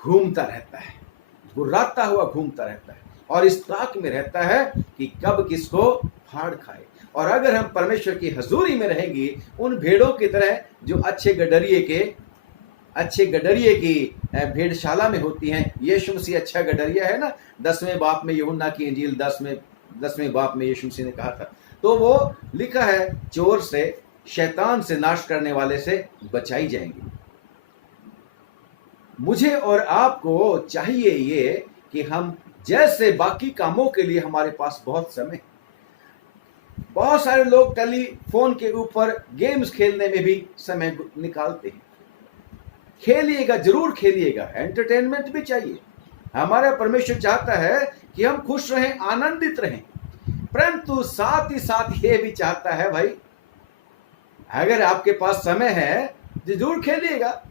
घूमता रहता है, गुर्राता हुआ घूमता रहता है, और इस ताक में रहता है कि कब किसको फाड़ खाए। और अगर हम परमेश्वर की हजूरी में रहेंगे, उन भेड़ों की तरह जो अच्छे गडरिये की भेड़शाला में होती हैं। यीशु मसीह अच्छा गडरिया है ना, 10वें बाप में, यूहन्ना की इंजील 10वें बाप में यीशु मसीह ने कहा था। तो वो लिखा है, चोर से, शैतान से, नाश करने वाले से बचाई जाएंगी। मुझे और आपको चाहिए ये कि हम, जैसे बाकी कामों के लिए हमारे पास बहुत समय, बहुत सारे लोग टेलीफोन के ऊपर गेम्स खेलने में भी समय निकालते हैं। खेलिएगा, जरूर खेलिएगा, एंटरटेनमेंट भी चाहिए। हमारा परमेश्वर चाहता है कि हम खुश रहें, आनंदित रहें, परंतु साथ ही साथ ये भी चाहता है, भाई अगर आपके पास समय है जरूर खेलिएगा,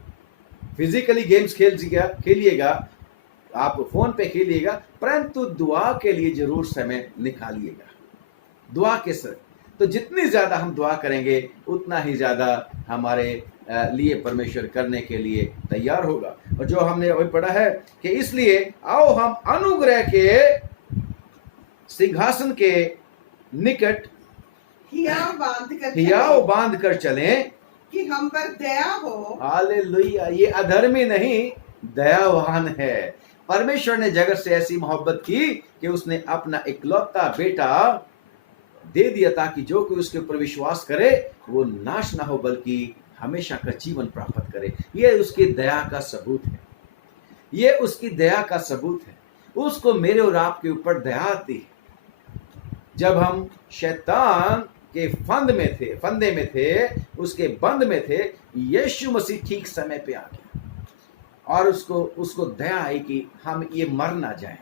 फिजिकली गेम्स खेलिएगा, आप फोन पे खेलिएगा, परंतु दुआ के लिए जरूर समय निकालिएगा। दुआ के सर, तो जितनी ज्यादा हम दुआ करेंगे उतना ही ज्यादा हमारे लिए परमेश्वर करने के लिए तैयार होगा। और जो हमने अभी पढ़ा है कि इसलिए आओ हम अनुग्रह के सिंहासन के निकट हियाव बांध कर चलें कि हम पर दया हो। हालेलुया। ये अधर्मी नहीं, दयावान है। परमेश्वर ने जगत से ऐसी मोहब्बत की कि उसने अपना इकलौता बेटा दे दिया, ताकि जो कोई उसके ऊपर विश्वास करे वो नाश ना हो बल्कि हमेशा का जीवन प्राप्त करे। ये उसकी दया का सबूत है, ये उसकी दया का सबूत है। उसको मेरे और आपके ऊपर दया आती है। जब हम शैतान के फंदे में थे, उसके बंद में थे, यीशु मसीह ठीक समय पे आ गया और उसको दया आई कि हम ये मर ना जाएं,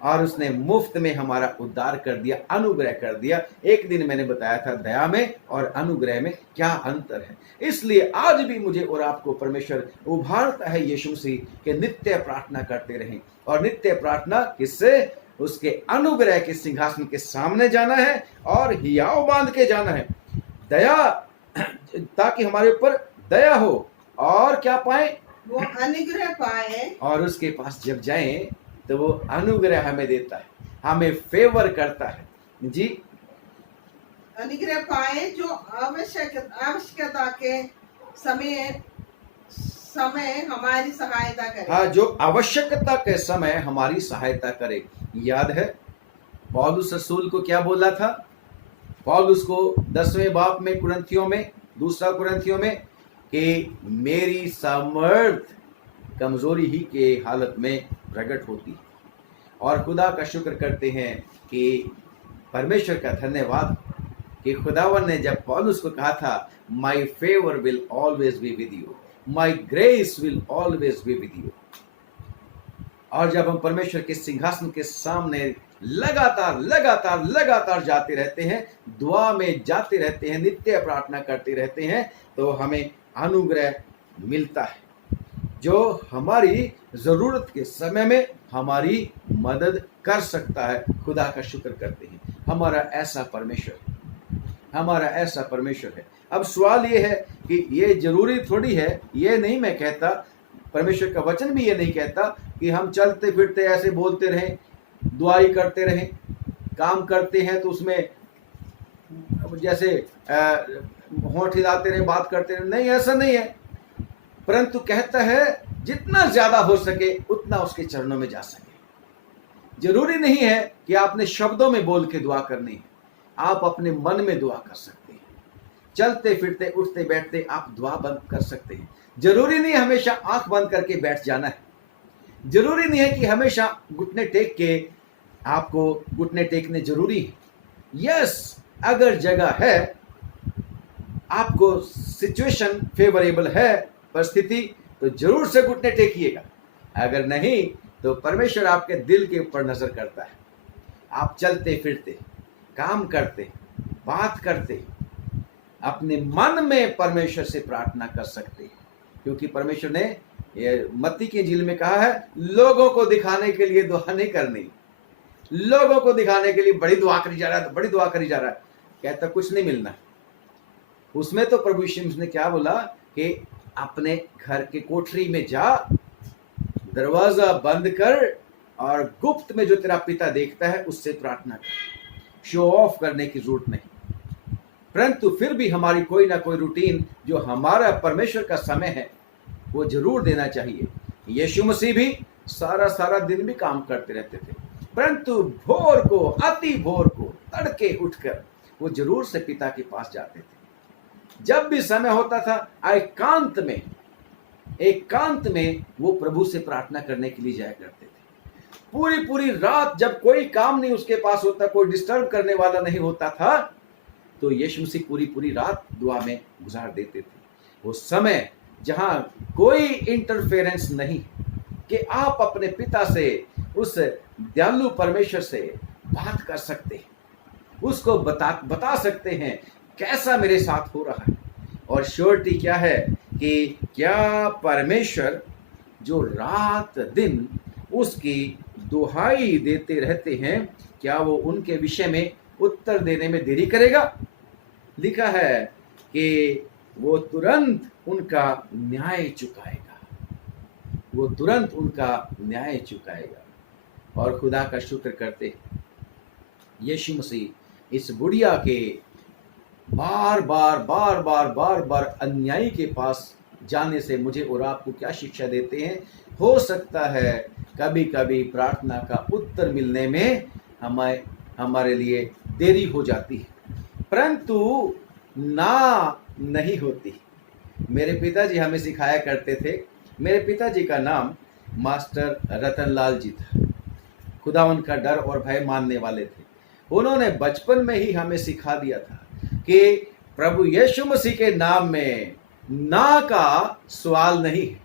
और उसने मुफ्त में हमारा उद्धार कर दिया, अनुग्रह कर दिया। एक दिन मैंने बताया था दया में और अनुग्रह में क्या अंतर है। इसलिए आज भी मुझे और आपको परमेश्वर उभारता है यीशु मसीह के नित्य प्रार्थना करते रहें। और नित्य प्रार्थना किससे? उसके अनुग्रह के सिंहासन के सामने जाना है और हियाव बांध के जाना है, दया, ताकि हमारे ऊपर दया हो और क्या पाए? वो अनुग्रह पाए। और उसके पास जब जाएं तो वो अनुग्रह हमें देता है, हमें फेवर करता है। जी, अनुग्रह पाए जो आवश्यकता के समय हमारी सहायता करे। हाँ, जो आवश्यकता के समय हमारी सहायता करे। याद है पौलुस रसूल को क्या बोला था? पौलुस को 10वें बाप में कुरिन्थियों में, दूसरा कुरिन्थियों में, कि मेरी सामर्थ कमजोरी ही के हालत में प्रकट होती है। और खुदा का शुक्र करते हैं कि परमेश्वर का धन्यवाद कि खुदावन ने जब पौलुस को कहा था, my favour will always be with you, my grace will always be with you. और जब हम परमेश्वर के सिंहासन के सामने लगातार जाते रहते हैं, दुआ में जाते रहते हैं, नित्य प्रार्थना करते रहते हैं, तो हमें अनुग्रह मिलता है जो हमारी जरूरत के समय में हमारी मदद कर सकता है। खुदा का शुक्र करते हैं, हमारा ऐसा परमेश्वर है। अब सवाल ये है कि ये जरूरी थोड़ी है, ये नहीं मैं कहता, परमेश्वर का वचन भी ये नहीं कहता कि हम चलते फिरते ऐसे बोलते रहें, दुआई करते रहें, काम करते हैं तो उसमें जैसे होंठ हिलाते रहे, बात करते रहे। नहीं, ऐसा नहीं है। परंतु कहता है जितना ज्यादा हो सके उतना उसके चरणों में जा सके। जरूरी नहीं है कि आपने शब्दों में बोल के दुआ करनी है, आप अपने मन में दुआ कर सकते हैं। चलते फिरते उठते बैठते आप दुआ बंद कर सकते हैं। जरूरी नहीं हमेशा आंख बंद करके बैठ जाना है। जरूरी नहीं है कि हमेशा घुटने टेक के आपको घुटने टेकने जरूरी है। यस, अगर जगह है, आपको सिचुएशन फेवरेबल है, परिस्थिति, तो जरूर से घुटने टेकिएगा। अगर नहीं तो परमेश्वर आपके दिल के ऊपर नजर करता है। आप चलते फिरते, काम करते, बात करते, अपने मन में परमेश्वर से प्रार्थना कर सकते हैं, क्योंकि परमेश्वर ने ये मत्ती के इंजील में कहा है, लोगों को दिखाने के लिए दुआ नहीं करनी। लोगों को दिखाने के लिए बड़ी दुआ करी जा रहा है, बड़ी दुआ करी जा रहा है, कहता कुछ नहीं मिलना। उसमें तो प्रभु यीशु मसीह ने क्या बोला कि अपने घर के कोठरी में जा, दरवाजा बंद कर और गुप्त में जो तेरा पिता देखता है उससे प्रार्थना कर। शो ऑफ करने की जरूरत नहीं, परंतु फिर भी हमारी कोई ना कोई रूटीन जो हमारा परमेश्वर का समय है वो जरूर देना चाहिए। यीशु मसीह भी सारा दिन भी काम करते रहते थे, परंतु भोर को, अति भोर को, तड़के उठकर वो जरूर से पिता के पास जाते थे। जब भी समय होता था एकांत में वो प्रभु से प्रार्थना करने के लिए जाया करते थे। पूरी रात जब कोई काम नहीं उसके पास होता, कोई डिस्टर्ब करने वाला नहीं होता था, तो यीशु मसीह पूरी रात दुआ में गुजार देते थे। वो समय जहां कोई इंटरफेरेंस नहीं, कि आप अपने पिता से, उस दयालु परमेश्वर से बात कर सकते हैं, उसको बता सकते हैं कैसा मेरे साथ हो रहा है। और श्योरिटी क्या है कि क्या परमेश्वर जो रात दिन उसकी दुहाई देते रहते हैं, क्या वो उनके विषय में उत्तर देने में देरी करेगा? लिखा है कि वो तुरंत उनका न्याय चुकाएगा, वो तुरंत उनका न्याय चुकाएगा। और खुदा का शुक्र करते यीशु मसीह इस बुढ़िया के बार बार अन्यायी के पास जाने से मुझे और आपको क्या शिक्षा देते हैं? हो सकता है कभी कभी प्रार्थना का उत्तर मिलने में हमारे लिए देरी हो जाती है, परंतु ना नहीं होती। मेरे पिताजी हमें सिखाया करते थे, मेरे पिताजी का नाम मास्टर रतनलाल जी था। खुदावन का डर और भय मानने वाले थे। उन्होंने बचपन में ही हमें सिखा दिया था कि प्रभु यीशु मसीह के नाम में ना का सवाल नहीं है,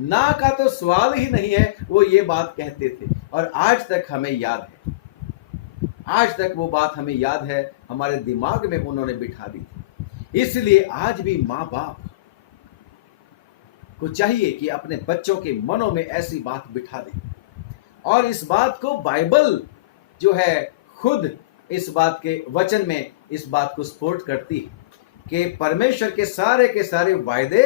ना का तो सवाल ही नहीं है, वो ये बात कहते थे। और आज तक हमें याद है, आज तक वो बात हमें याद है, हमारे दिमाग में उन्होंने बिठा दी थी। इसलिए आज भी माँ बाप को चाहिए कि अपने बच्चों के मनों में ऐसी बात बिठा दें। और इस बात को बाइबल जो है खुद इस बात के वचन में इस बात को सपोर्ट करती है कि परमेश्वर के सारे वायदे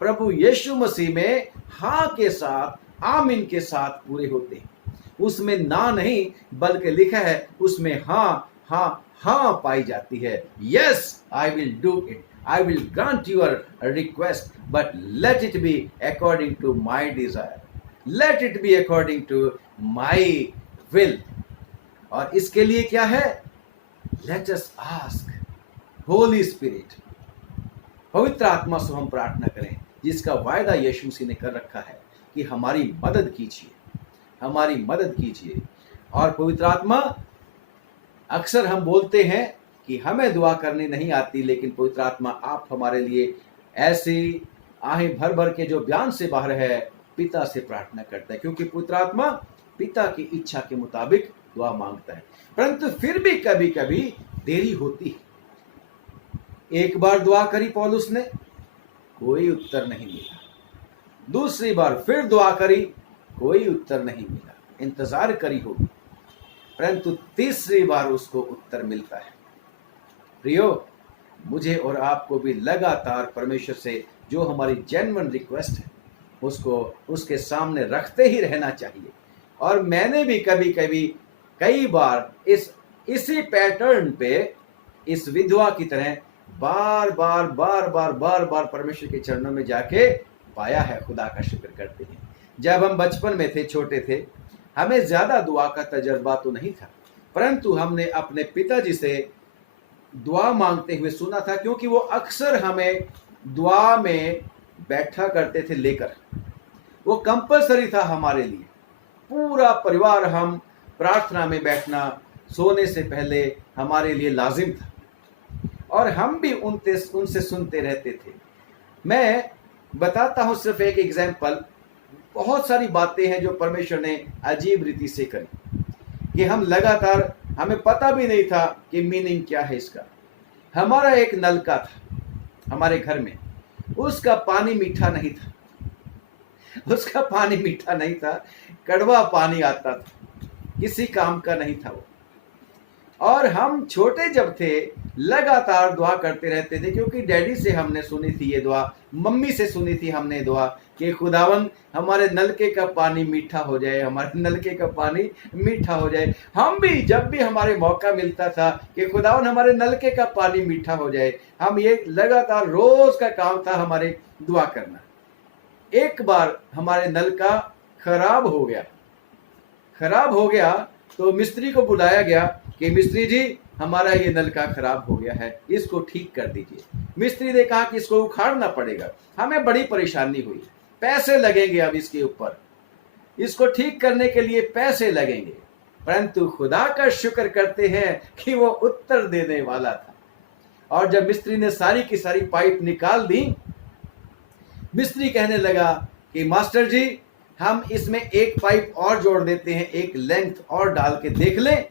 प्रभु यीशु मसीह में हाँ के साथ, आमीन के साथ पूरे होते हैं। उसमें ना नहीं, बल्कि लिखा है उसमें हाँ हाँ हाँ पाई जाती है। Yes, I will do it, I will grant your request, but let it be according to my desire, let it be according to my will. और इसके लिए क्या है? Let us ask holy spirit, पवित्र आत्मा से हम प्रार्थना करें, जिसका वायदा यीशु मसीह ने कर रखा है कि हमारी मदद कीजिए, हमारी मदद कीजिए। और पवित्र आत्मा, अक्सर हम बोलते हैं कि हमें दुआ करनी नहीं आती, लेकिन पवित्र आत्मा आप हमारे लिए ऐसी आहें भर भर के जो बयान से बाहर है पिता से प्रार्थना करता है, क्योंकि पवित्र आत्मा पिता की इच्छा के मुताबिक दुआ मांगता है। परंतु फिर भी कभी कभी देरी होती है। एक बार दुआ करी पौलुस ने, कोई उत्तर नहीं मिला। दूसरी बार फिर दुआ करी, कोई उत्तर नहीं मिला। इंतजार करी होगी, परंतु तीसरी बार उसको उत्तर मिलता है। प्रियो, मुझे और आपको भी लगातार परमेश्वर से जो हमारी जेन्युइन रिक्वेस्ट है उसको उसके सामने रखते ही रहना चाहिए। और मैंने भी कई बार इसी पैटर्न पे, इस विधवा की तरह बार बार परमेश्वर के चरणों में जाके पाया है, खुदा का शुक्र करते हैं। जब हम बचपन में थे, छोटे थे, हमें ज़्यादा दुआ का तजर्बा तो नहीं था, परंतु हमने अपने पिताजी से दुआ मांगते हुए सुना था, क्योंकि वो अक्सर हमें दुआ में बैठा करते थे लेकर। वो कंपलसरी था हमारे लिए। पूरा परिवार हम प्रार्थना में बैठना सोने से पहले हमारे लिए लाजिम था, और हम भी उनसे सुनते रहते थे। मैं बताता हूँ सिर्फ एक एग्जाम्पल। बहुत सारी बातें हैं जो परमेश्वर ने अजीब रीति से करी कि हम लगातार, हमें पता भी नहीं था कि मीनिंग क्या है इसका। हमारा एक नलका था हमारे घर में, उसका पानी मीठा नहीं था, उसका पानी मीठा नहीं था, कड़वा पानी आता था, किसी काम का नहीं था वो। और हम छोटे जब थे लगातार दुआ करते रहते थे, क्योंकि डैडी से हमने सुनी थी ये दुआ, मम्मी से सुनी थी हमने दुआ कि खुदावन हमारे नलके का पानी मीठा हो जाए, हमारे नलके का पानी मीठा हो जाए। हम भी जब भी हमारे मौका मिलता था कि खुदावन हमारे नलके का पानी मीठा हो जाए, हम ये लगातार रोज का काम था हमारे दुआ करना। एक बार हमारे नल का खराब हो गया तो मिस्त्री को बुलाया गया कि मिस्त्री जी हमारा ये नलका खराब हो गया है, इसको ठीक कर दीजिए। मिस्त्री ने कहा कि इसको उखाड़ना पड़ेगा। हमें बड़ी परेशानी हुई, पैसे लगेंगे, अब इसके ऊपर इसको ठीक करने के लिए पैसे लगेंगे। परंतु खुदा का शुक्र करते हैं कि वो उत्तर देने वाला था। और जब मिस्त्री ने सारी की सारी पाइप निकाल दी, मिस्त्री कहने लगा कि मास्टर जी हम इसमें एक पाइप और जोड़ देते हैं, एक लेंथ और डाल के देख लें,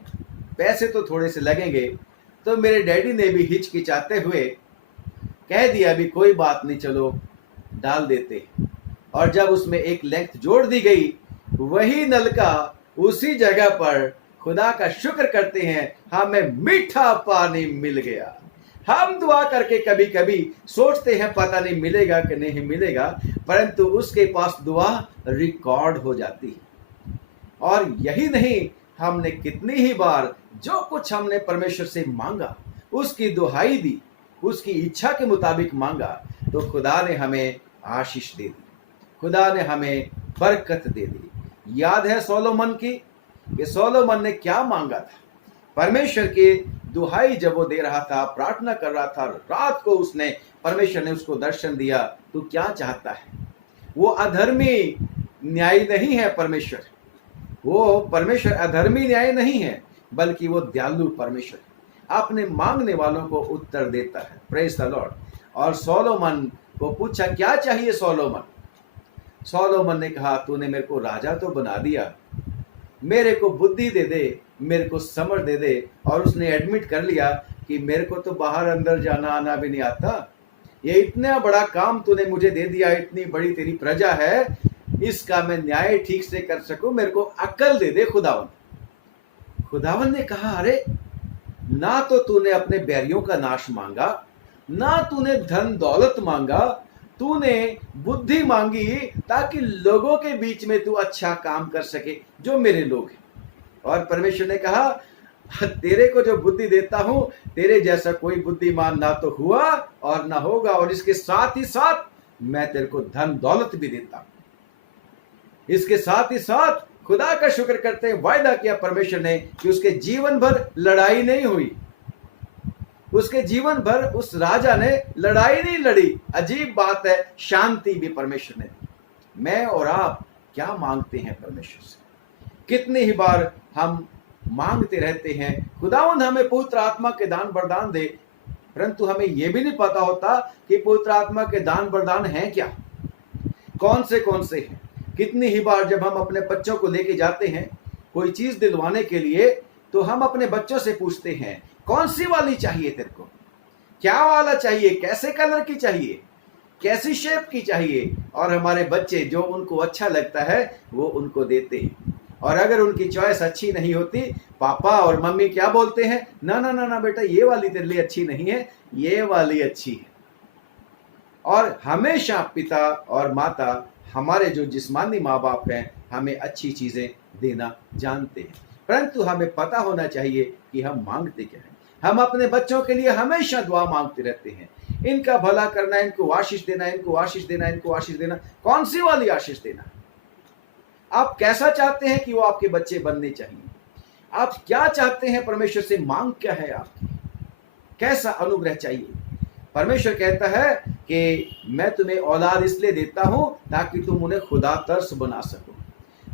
पैसे तो थोड़े से लगेंगे। तो मेरे डैडी ने भी हिचकिचाते हुए कह दिया भी कोई बात नहीं, चलो डाल देते। और जब उसमें एक लेंथ जोड़ दी गई, वही नलका उसी जगह पर, खुदा का शुक्र करते हैं, हमें मीठा पानी मिल गया। हम दुआ करके कभी कभी सोचते हैं पता नहीं मिलेगा कि नहीं मिलेगा, परंतु उसके पास दुआ रिकॉर्ड हो जाती है। और यही नहीं, हमने कितनी ही बार जो कुछ हमने परमेश्वर से मांगा, उसकी दुहाई दी, उसकी इच्छा के मुताबिक मांगा, तो खुदा ने हमें आशीष दे दी, खुदा ने हमें बरकत दे दी। याद है सोलोमन की, कि सोलोमन ने क्या मांगा था? परमेश्वर के दुहाई जब वो दे रहा था, प्रार्थना कर रहा था, रात को परमेश्वर ने उसको दर्शन दिया। तो क्या चाहता है? वो अधर्मी न्यायी नहीं है परमेश्वर, वो परमेश्वर अधर्मी न्यायी नहीं है, बल्कि वो दयालु परमेश्वर है, अपने मांगने वालों को उत्तर देता है। Praise the Lord. और सोलोमन को पूछा क्या चाहिए सोलोमन ने कहा तूने मेरे को राजा तो बना दिया, मेरे को बुद्धि दे दे, मेरे को समझ दे दे। और उसने एडमिट कर लिया कि मेरे को तो बाहर अंदर जाना आना भी नहीं आता, ये इतना बड़ा काम तूने मुझे दे दिया, इतनी बड़ी तेरी प्रजा है, इसका मैं न्याय ठीक से कर सकूं, मेरे को अक्ल दे दे खुदावन ने कहा अरे ना तो तूने अपने बैरियों का नाश मांगा, ना तूने धन दौलत मांगा, तूने बुद्धि मांगी ताकि लोगों के बीच में तू अच्छा काम कर सके, जो मेरे लोग हैं। और परमेश्वर ने कहा तेरे को जो बुद्धि देता हूं, तेरे जैसा कोई बुद्धिमान ना तो हुआ और ना होगा, और इसके साथ ही साथ मैं तेरे को धन दौलत भी देता हूं। इसके साथ ही साथ खुदा का शुक्र करते हैं, वायदा किया परमेश्वर ने कि उसके जीवन भर लड़ाई नहीं हुई, उसके जीवन भर उस राजा ने लड़ाई नहीं लड़ी। अजीब बात है, शांति भी परमेश्वर ने दी। मैं और आप क्या मांगते हैं परमेश्वर से? कितनी ही बार हम मांगते रहते हैं खुदावंद हमें पवित्र आत्मा के दान वरदान दे, परंतु हमें यह भी नहीं पता होता कि पवित्र आत्मा के दान वरदान हैं क्या, कौन से हैं। कितनी ही बार जब हम अपने बच्चों को लेके जाते हैं कोई चीज दिलवाने के लिए, तो हम अपने बच्चों से पूछते हैं कौन सी वाली चाहिए तेरे को, क्या वाला चाहिए, कैसे कलर की चाहिए, कैसी शेप की चाहिए। और हमारे बच्चे जो उनको अच्छा लगता है वो उनको देते हैं। और अगर उनकी चॉइस अच्छी नहीं होती, पापा और मम्मी क्या बोलते हैं, ना ना ना ना बेटा ये वाली तेरे लिए अच्छी नहीं है, ये वाली अच्छी है। और हमेशा पिता और माता, हमारे जो जिस्मानी माँ बाप हैं, हमें अच्छी चीजें देना जानते हैं, परंतु हमें पता होना चाहिए कि हम मांगते क्या हैं। हम अपने बच्चों के लिए हमेशा दुआ मांगते रहते हैं, इनका भला करना, इनको आशीष देना, इनको आशीष देना, इनको आशीष देना। कौन सी वाली आशीष देना? आप कैसा चाहते हैं कि वो आपके बच्चे बनने चाहिए? आप क्या चाहते हैं? परमेश्वर से मांग क्या है आपकी? कैसा अनुग्रह चाहिए? परमेश्वर कहता है कि मैं तुम्हें औलाद इसलिए देता हूं ताकि तुम उन्हें खुदा तर्स बना सको।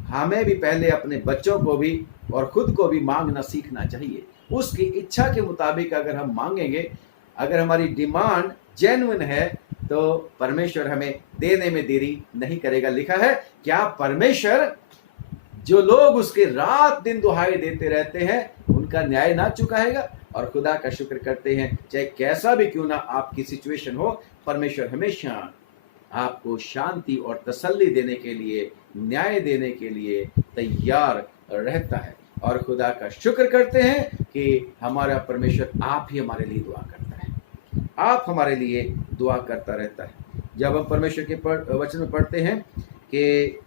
हमें भी पहले अपने बच्चों को भी और खुद को भी मांगना सीखना चाहिए। उसकी इच्छा के मुताबिक अगर हम मांगेंगे, अगर हमारी डिमांड जेन्युइन है, तो परमेश्वर हमें देने में देरी नहीं करेगा। लिखा है, क्या परमेश्वर जो लोग उसके रात दिन दुहाई देते रहते हैं उनका न्याय ना चुकाएगा? और खुदा का शुक्र करते हैं, चाहे कैसा भी क्यों ना आपकी सिचुएशन हो, परमेश्वर हमेशा आपको शांति और तसल्ली देने के लिए, न्याय देने के लिए तैयार रहता है। और खुदा का शुक्र करते हैं कि हमारा परमेश्वर आप ही हमारे लिए दुआ करता है, आप हमारे लिए दुआ करता रहता है। जब हम परमेश्वर के वचन में पढ़ते हैं कि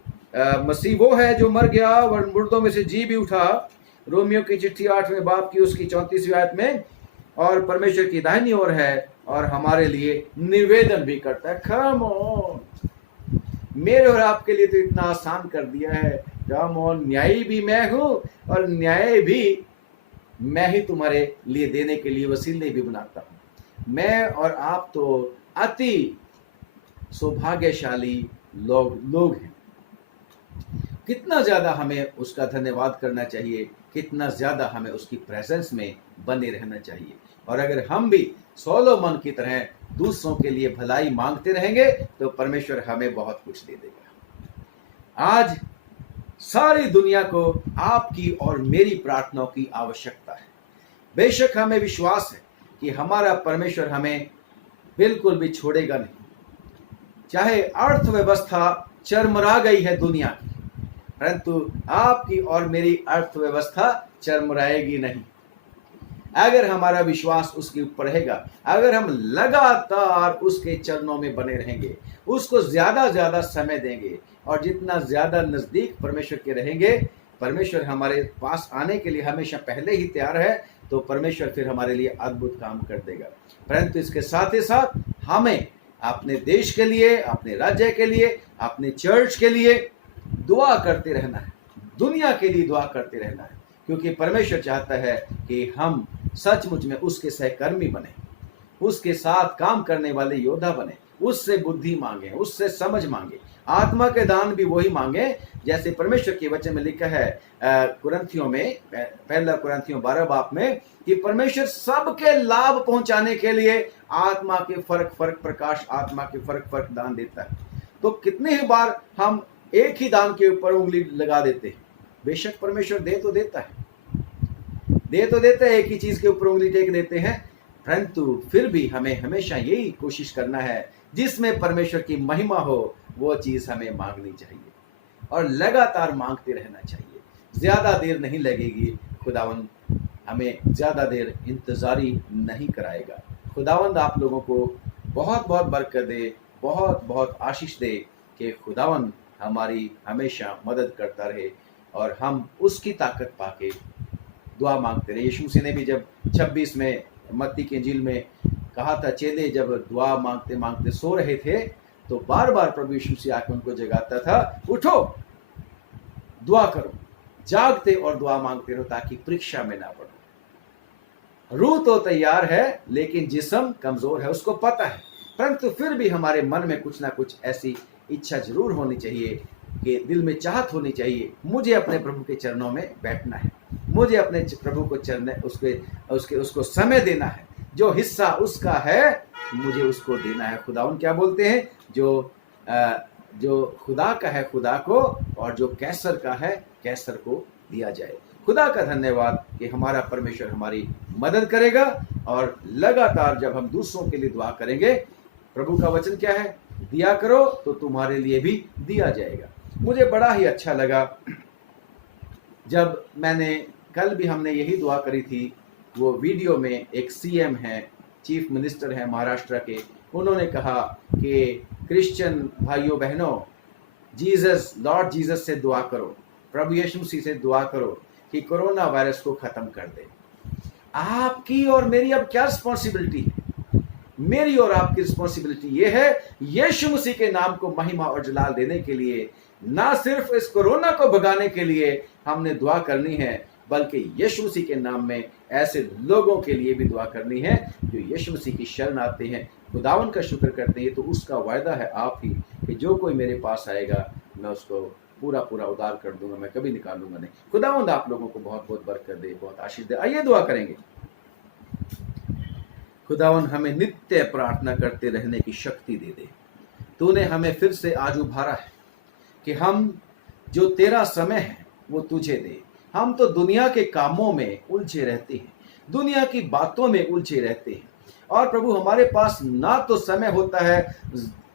मसीह वो है जो मर गया और मुर्दों में से जी भी उठा, रोमियो की चिट्ठी 8वें बाब की उसकी 34वीं आयत में, और परमेश्वर की दाहिनी ओर है और हमारे लिए निवेदन भी करता है। कम ऑन, मेरे और आपके लिए तो इतना आसान कर दिया है। कम ऑन, न्यायी भी मैं हूं और न्याय भी मैं ही तुम्हारे लिए देने के लिए वसीले भी बनाता हूं। मैं और आप तो अति सौभाग्यशाली लोग हैं। कितना ज्यादा हमें उसका धन्यवाद करना चाहिए, कितना ज्यादा हमें उसकी प्रेजेंस में बने रहना चाहिए। और अगर हम भी सोलोमन की तरह दूसरों के लिए भलाई मांगते रहेंगे तो परमेश्वर हमें बहुत कुछ दे देगा। आज सारी दुनिया को आपकी और मेरी प्रार्थनाओं की आवश्यकता है। बेशक हमें विश्वास है कि हमारा परमेश्वर हमें बिल्कुल भी छोड़ेगा नहीं। चाहे अर्थव्यवस्था चरमरा गई है दुनिया की, परंतु आपकी और मेरी अर्थव्यवस्था चरमराएगी नहीं। अगर हमारा विश्वास उसके ऊपर रहेगा, अगर हम लगातार उसके चरणों में बने रहेंगे, उसको ज्यादा समय देंगे और जितना ज्यादा नजदीक परमेश्वर के रहेंगे, परमेश्वर हमारे पास आने के लिए हमेशा पहले ही तैयार है, तो परमेश्वर फिर हमारे लिए अद्भुत काम कर देगा। परंतु इसके साथ ही साथ हमें अपने देश के लिए, अपने राज्य के लिए, अपने चर्च के लिए दुआ करते रहना है, दुनिया के लिए दुआ करते रहना है, क्योंकि परमेश्वर चाहता है कि हम सचमुच में उसके सहकर्मी बने, उसके साथ काम करने वाले योद्धा बने, उससे बुद्धि मांगे, उससे समझ मांगे, आत्मा के दान भी वही मांगे जैसे परमेश्वर के वचन में लिखा है कुरिन्थियों में, पहला कुरिन्थियों 12 बाब में, कि परमेश्वर सबके लाभ पहुंचाने के लिए आत्मा के फर्क प्रकाश, आत्मा के फर्क दान देता है। तो कितने ही बार हम एक ही दान के ऊपर उंगली लगा देते हैं। बेशक परमेश्वर दे तो देता है, एक ही चीज के ऊपर उंगली टेक देते हैं, परंतु फिर भी हमें हमेशा यही कोशिश करना है जिसमें परमेश्वर की महिमा हो, वो चीज हमें मांगनी चाहिए और लगातार मांगते रहना चाहिए। ज्यादा देर नहीं लगेगी, खुदावंद हमें ज्यादा देर इंतजारी नहीं कराएगा। खुदावंद आप लोगों को बहुत बहुत बरकत दे, बहुत बहुत आशीष दे कि खुदावंद हमारी हमेशा मदद करता रहे और हम उसकी ताकत पाके दुआ मांगते रहे। यीशु मसीह ने भी जब 26 में मत्ती की इंजील में कहा था, चेले जब दुआ मांगते मांगते सो रहे थे तो बार बार प्रभु यीशु मसीह आके उनको जगाता था, उठो दुआ करो, जागते और दुआ मांगते रहो ताकि परीक्षा में ना पड़ो। रूह तो तैयार है लेकिन जिस्म कमजोर है, उसको पता है, परंतु फिर भी हमारे मन में कुछ ना कुछ ऐसी इच्छा जरूर होनी चाहिए कि दिल में चाहत होनी चाहिए, मुझे अपने प्रभु के चरणों में बैठना है, मुझे अपने प्रभु को चरण उसको समय देना है, जो हिस्सा उसका है मुझे उसको देना है। खुदावन क्या बोलते हैं, जो खुदा का है खुदा को, और जो कैसर का है कैसर को दिया जाए। खुदा का धन्यवाद कि हमारा परमेश्वर हमारी मदद करेगा और लगातार जब हम दूसरों के लिए दुआ करेंगे, प्रभु का वचन क्या है, दिया करो तो तुम्हारे लिए भी दिया जाएगा। मुझे बड़ा ही अच्छा लगा जब मैंने, कल भी हमने यही दुआ करी थी, वो वीडियो में एक सीएम है, चीफ मिनिस्टर है महाराष्ट्र के, उन्होंने कहा कि क्रिश्चियन भाइयों बहनों, लॉर्ड जीसस से दुआ करो, प्रभु यीशु मसीह से दुआ करो कि कोरोना वायरस को खत्म कर दे। आपकी और मेरी अब क्या रिस्पॉन्सिबिलिटी है? मेरी और आपकी रिस्पॉन्सिबिलिटी ये है, यीशु मसीह के नाम को महिमा और जलाल देने के लिए, ना सिर्फ इस कोरोना को भगाने के लिए हमने दुआ करनी है, बल्कि यीशु मसीह के नाम में ऐसे लोगों के लिए भी दुआ करनी है जो यीशु मसीह की शरण आते हैं, खुदावन का शुक्र करते हैं। तो उसका वायदा है आप ही कि जो कोई मेरे पास आएगा मैं उसको पूरा पूरा उधार कर दूंगा, मैं कभी निकालूंगा नहीं। खुदावंद आप लोगों को बहुत बहुत बरकत दे, बहुत आशीष दे। आइए दुआ करेंगे। खुदावन हमें नित्य प्रार्थना करते रहने की शक्ति दे दे। तूने हमें फिर से आज उभारा है कि हम जो तेरा समय है वो तुझे दे। हम तो दुनिया के कामों में उलझे रहते हैं, दुनिया की बातों में उलझे रहते हैं, और प्रभु हमारे पास ना तो समय होता है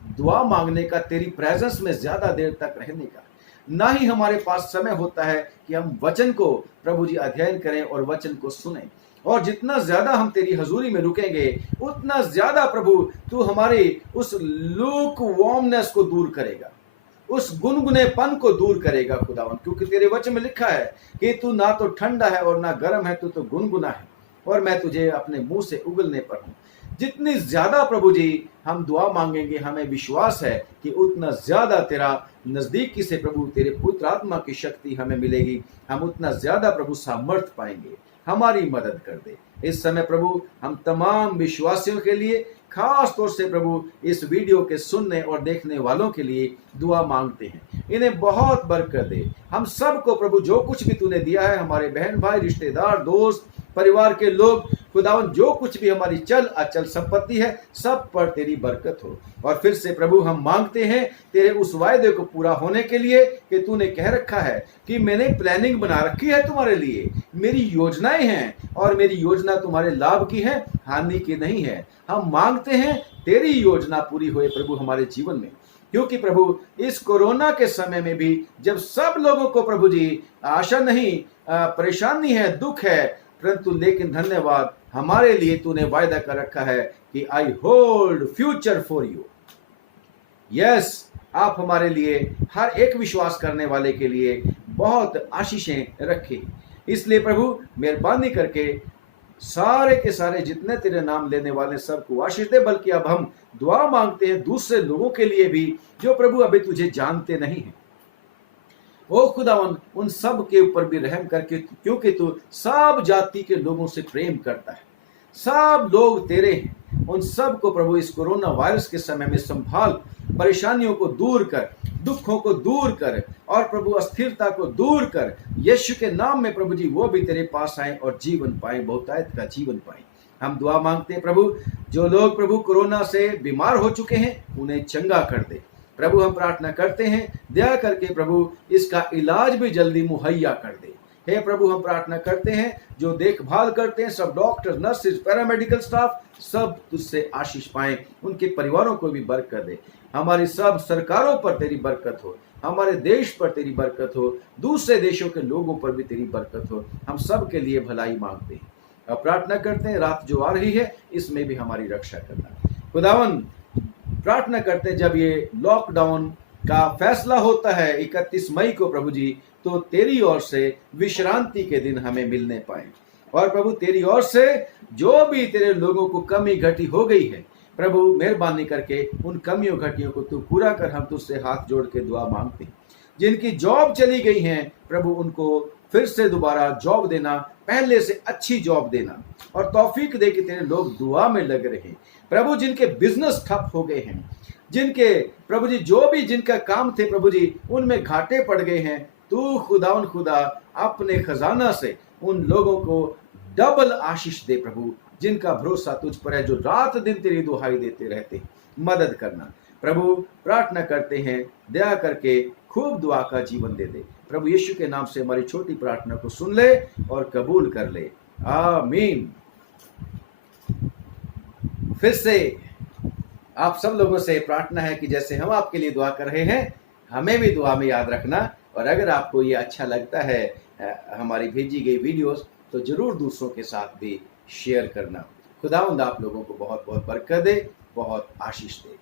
दुआ मांगने का, तेरी प्रेजेंस में ज्यादा देर तक रहने का, ना ही हमारे पास समय होता है कि हम वचन को प्रभु जी अध्ययन करें और वचन को सुनें। और जितना ज्यादा हम तेरी हजूरी में रुकेंगे उतना ज्यादा प्रभु तू हमारी उस लूक वार्मनेस को दूर करेगा, उस गुनगुनेपन को दूर करेगा खुदावन, क्योंकि तेरे वचन में लिखा है कि तू ना तो ठंडा है और ना गर्म है, तू तो गुनगुना है और मैं तुझे अपने मुंह से उगलने पर हूं। जितनी ज्यादा प्रभु जी हम दुआ मांगेंगे, हमें विश्वास है कि उतना ज्यादा तेरा नजदीकी से प्रभु तेरे पुत्र आत्मा की शक्ति हमें मिलेगी, हम उतना ज्यादा प्रभु सामर्थ पाएंगे। हमारी मदद कर दे इस समय प्रभु। हम तमाम विश्वासियों के लिए, खास तौर से प्रभु इस वीडियो के सुनने और देखने वालों के लिए दुआ मांगते हैं, इन्हें बहुत बरकत दे। हम सबको प्रभु जो कुछ भी तूने दिया है, हमारे बहन भाई, रिश्तेदार, दोस्त, परिवार के लोग, खुदावन जो कुछ भी हमारी चल अचल संपत्ति है, सब पर तेरी बरकत हो। और फिर से प्रभु हम मांगते हैं तेरे उस वायदे को पूरा होने के लिए कि तूने कह रखा है कि मैंने प्लानिंग बना रखी है तुम्हारे लिए, मेरी योजनाएं हैं और मेरी योजना तुम्हारे लाभ की है, हानि की नहीं है। हम मांगते हैं तेरी योजना पूरी होए प्रभु हमारे जीवन में, क्योंकि प्रभु इस कोरोना के समय में भी जब सब लोगों को प्रभु जी आशा नहीं, परेशानी है, दुख है, परंतु लेकिन धन्यवाद हमारे लिए तूने वायदा कर रखा है कि I hold future for you. Yes, आप हमारे लिए, हर एक विश्वास करने वाले के लिए बहुत आशीषें रखे। इसलिए प्रभु मेहरबानी करके सारे के सारे जितने तेरे नाम लेने वाले सबको आशीष दे। बल्कि अब हम दुआ मांगते हैं दूसरे लोगों के लिए भी जो प्रभु अभी तुझे जानते नहीं है। ओ खुदावन उन सब के ऊपर भी रहम करके, क्योंकि तू सब जाति के लोगों से प्रेम करता है, सब लोग तेरे हैं। उन सब को प्रभु इस कोरोना वायरस के समय में संभाल, परेशानियों को दूर कर, दुखों को दूर कर और प्रभु अस्थिरता को दूर कर। यीशु के नाम में प्रभु जी वो भी तेरे पास आए और जीवन पाए, बहुतायत का जीवन पाए। हम दुआ मांगते हैं प्रभु, जो लोग प्रभु कोरोना से बीमार हो चुके हैं उन्हें चंगा कर दे प्रभु। हम प्रार्थना करते हैं दया करके प्रभु इसका इलाज भी जल्दी मुहैया कर दे। हे प्रभु हम प्रार्थना करते हैं जो देखभाल करते हैं सब डॉक्टर, नर्सेज, पैरामेडिकल स्टाफ, सब तुझसे आशीष पाएं, उनके परिवारों को भी बरकत दे। हमारी सब सरकारों पर तेरी बरकत हो, हमारे देश पर तेरी बरकत हो, दूसरे देशों के लोगों पर भी तेरी बरकत हो। हम सब के लिए भलाई मांगते हैं। अब प्रार्थना करते हैं रात जो आ रही है इसमें भी हमारी रक्षा करना। खुदावन प्रार्थना करते हैं जब ये लॉकडाउन का फैसला होता है 31 मई को प्रभु जी, तो तेरी ओर से विश्रांति के दिन हमें मिलने पाए। और प्रभु तेरी ओर से जो भी तेरे लोगों को कमी घटी हो गई है प्रभु मेहरबानी करके उन कमियों घटियों को तू पूरा कर। हम तुझसे हाथ जोड़ के दुआ मांगते हैं। जिनकी जॉब चली गई है प्रभु उनको फिर से दोबारा जॉब देना, पहले से अच्छी जॉब देना और तौफीक दे कि तेरे लोग दुआ में लग रहे हैं प्रभु। जिनके बिजनेस ठप हो गए हैं, जिनके प्रभु जी जो भी जिनका काम थे प्रभु जी उनमें घाटे पड़ गए हैं, तू खुदावन खुदा अपने खजाना से उन लोगों को डबल आशीष दे प्रभु। जिनका भरोसा तुझ पर है, जो रात दिन तेरी दुहाई देते रहते, मदद करना प्रभु। प्रार्थना करते हैं दया करके खूब दुआ का जीवन दे दे प्रभु। यीशु के नाम से हमारी छोटी प्रार्थना को सुन ले और कबूल कर ले, आमीन। फिर से आप सब लोगों से प्रार्थना है कि जैसे हम आपके लिए दुआ कर रहे हैं हमें भी दुआ में याद रखना। और अगर आपको ये अच्छा लगता है हमारी भेजी गई वीडियोस, तो जरूर दूसरों के साथ भी शेयर करना। खुदावंद आप लोगों को बहुत बहुत बरकत दे, बहुत आशीष दे।